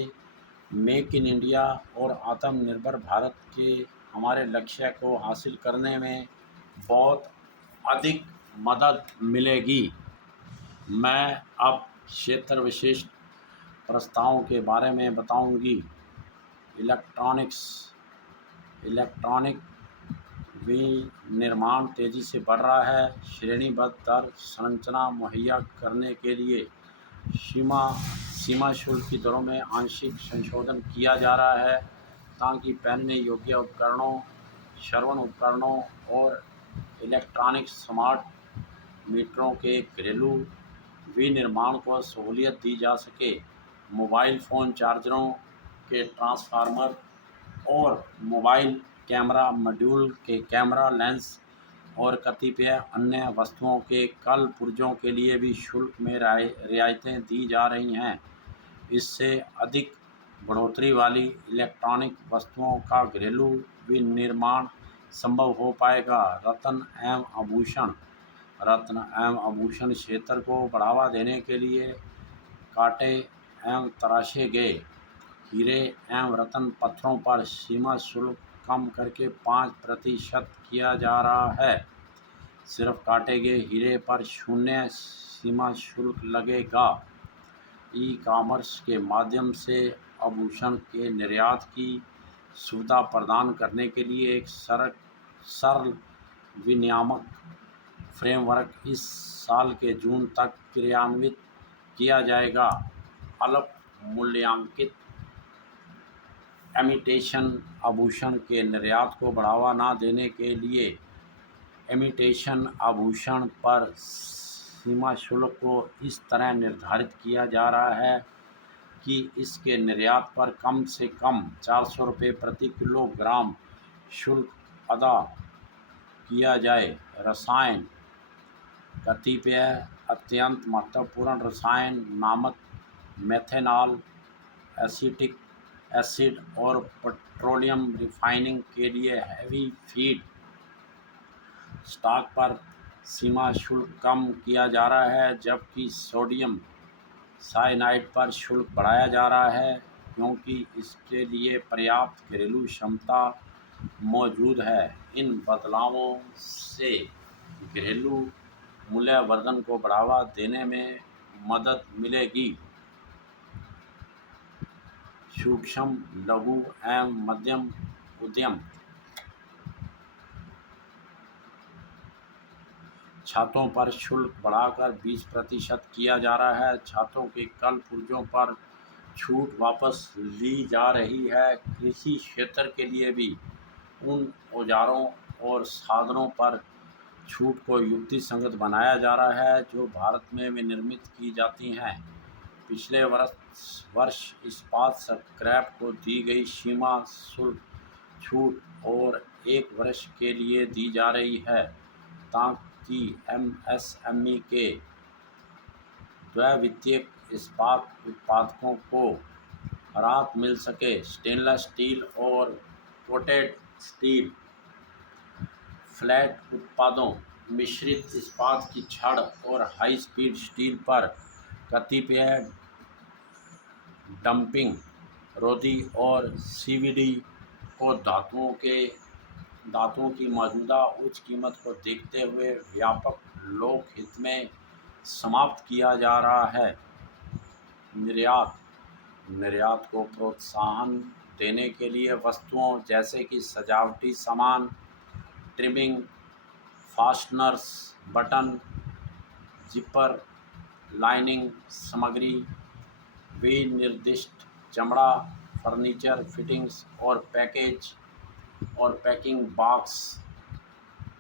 मेक इन इंडिया और आत्मनिर्भर भारत के हमारे लक्ष्य को हासिल करने में बहुत अधिक मदद मिलेगी। मैं अब क्षेत्र विशिष्ट प्रस्तावों के बारे में बताऊंगी। इलेक्ट्रॉनिक विनिर्माण तेजी से बढ़ रहा है। श्रेणीबद्ध दर संरचना मुहैया करने के लिए सीमा शुल्क की दरों में आंशिक संशोधन किया जा रहा है, ताकि पहनने योग्य उपकरणों, श्रवण उपकरणों और इलेक्ट्रॉनिक स्मार्ट मीटरों के घरेलू विनिर्माण को सहूलियत दी जा सके। मोबाइल फ़ोन चार्जरों के ट्रांसफार्मर और मोबाइल कैमरा मॉड्यूल के कैमरा लेंस और कतिपय अन्य वस्तुओं के कल पुर्जों के लिए भी शुल्क में रियायतें दी जा रही हैं। इससे अधिक बढ़ोतरी वाली इलेक्ट्रॉनिक वस्तुओं का घरेलू विनिर्माण संभव हो पाएगा। रत्न एवं आभूषण क्षेत्र को बढ़ावा देने के लिए काटे एवं तराशे गए हीरे एवं रत्न पत्थरों पर सीमा शुल्क कम करके 5% किया जा रहा है। सिर्फ काटे गए हीरे पर 0 सीमा शुल्क लगेगा। ई-कॉमर्स के माध्यम से आभूषण के निर्यात की सुविधा प्रदान करने के लिए एक सरल विनियामक फ्रेमवर्क इस साल के जून तक क्रियान्वित किया जाएगा। अल्प मूल्यांकित इमिटेशन आभूषण के निर्यात को बढ़ावा न देने के लिए इमिटेशन आभूषण पर सीमा शुल्क को इस तरह निर्धारित किया जा रहा है कि इसके निर्यात पर कम से कम 400 रुपये प्रति किलोग्राम शुल्क अदा किया जाए। रसायन कतिपय अत्यंत महत्वपूर्ण रसायन नामक मेथनॉल, एसिटिक एसिड और पेट्रोलियम रिफाइनिंग के लिए हैवी फीड स्टॉक पर सीमा शुल्क कम किया जा रहा है, जबकि सोडियम साइनाइड पर शुल्क बढ़ाया जा रहा है, क्योंकि इसके लिए पर्याप्त घरेलू क्षमता मौजूद है। इन बदलावों से घरेलू मूल्यवर्धन को बढ़ावा देने में मदद मिलेगी। सूक्ष्म, लघु एवं मध्यम उद्यम छातों पर शुल्क बढ़ाकर 20% किया जा रहा है। छातों के कल पुर्जों पर छूट वापस ली जा रही है। कृषि क्षेत्र के लिए भी उन औजारों और साधनों पर छूट को युक्तिसंगत बनाया जा रहा है जो भारत में विनिर्मित की जाती हैं। पिछले वर्ष इस्पात स्क्रैप को दी गई सीमा शुल्क छूट और 1 वर्ष के लिए दी जा रही है, ताकि एमएसएमई के द्वितीयक इस्पात उत्पादकों को राहत मिल सके। स्टेनलेस स्टील और कोटेड स्टील फ्लैट उत्पादों मिश्रित इस्पात की छड़ और हाई स्पीड स्टील पर कतिपय डंपिंग रोधी और सीवीडी को धातुओं की मौजूदा उच्च कीमत को देखते हुए व्यापक लोक हित में समाप्त किया जा रहा है। निर्यात निर्यात को प्रोत्साहन देने के लिए वस्तुओं जैसे कि सजावटी सामान, trimming, fasteners, button, zipper, lining सामग्री, विनिर्दिष्ट चमड़ा, फर्नीचर फिटिंग्स और पैकिंग बॉक्स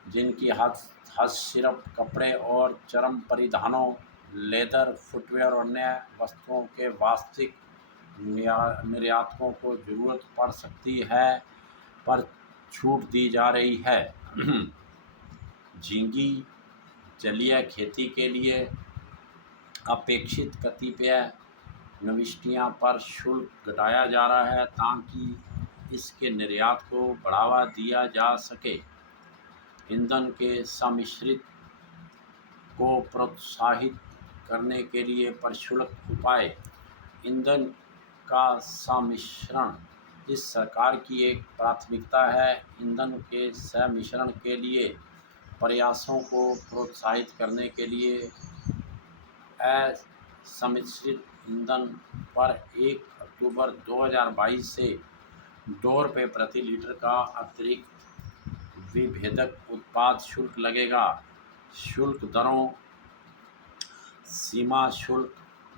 जिनकी हस्तशिल्प कपड़े और चर्म परिधानों, लेदर, फुटवेयर और अन्य वस्तुओं के वास्तविक निर्यातकों को ज़रूरत पड़ सकती है पर छूट दी जा रही है। झींगी जलीय खेती के लिए अपेक्षित कतिपय नविष्टियां पर शुल्क घटाया जा रहा है ताकि इसके निर्यात को बढ़ावा दिया जा सके। ईंधन के सम्मिश्रित को प्रोत्साहित करने के लिए प्रशुल्क उपाय। ईंधन का सम्मिश्रण इस सरकार की एक प्राथमिकता है। ईंधन के सम्मिश्रण के लिए प्रयासों को प्रोत्साहित करने के लिए असम्मिश्रित ईंधन पर 1 अक्टूबर 2022 से ₹2 प्रति लीटर का अतिरिक्त विभेदक उत्पाद शुल्क लगेगा। शुल्क दरों, सीमा शुल्क,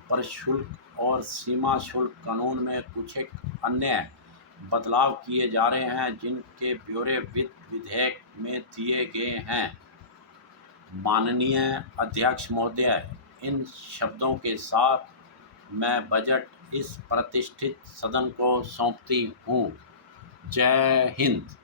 प्रशुल्क और सीमा शुल्क कानून में कुछ एक अन्य बदलाव किए जा रहे हैं जिनके ब्यौरे वित्त विधेयक में दिए गए हैं। माननीय अध्यक्ष महोदय, इन शब्दों के साथ मैं बजट इस प्रतिष्ठित सदन को सौंपती हूँ। जय हिंद।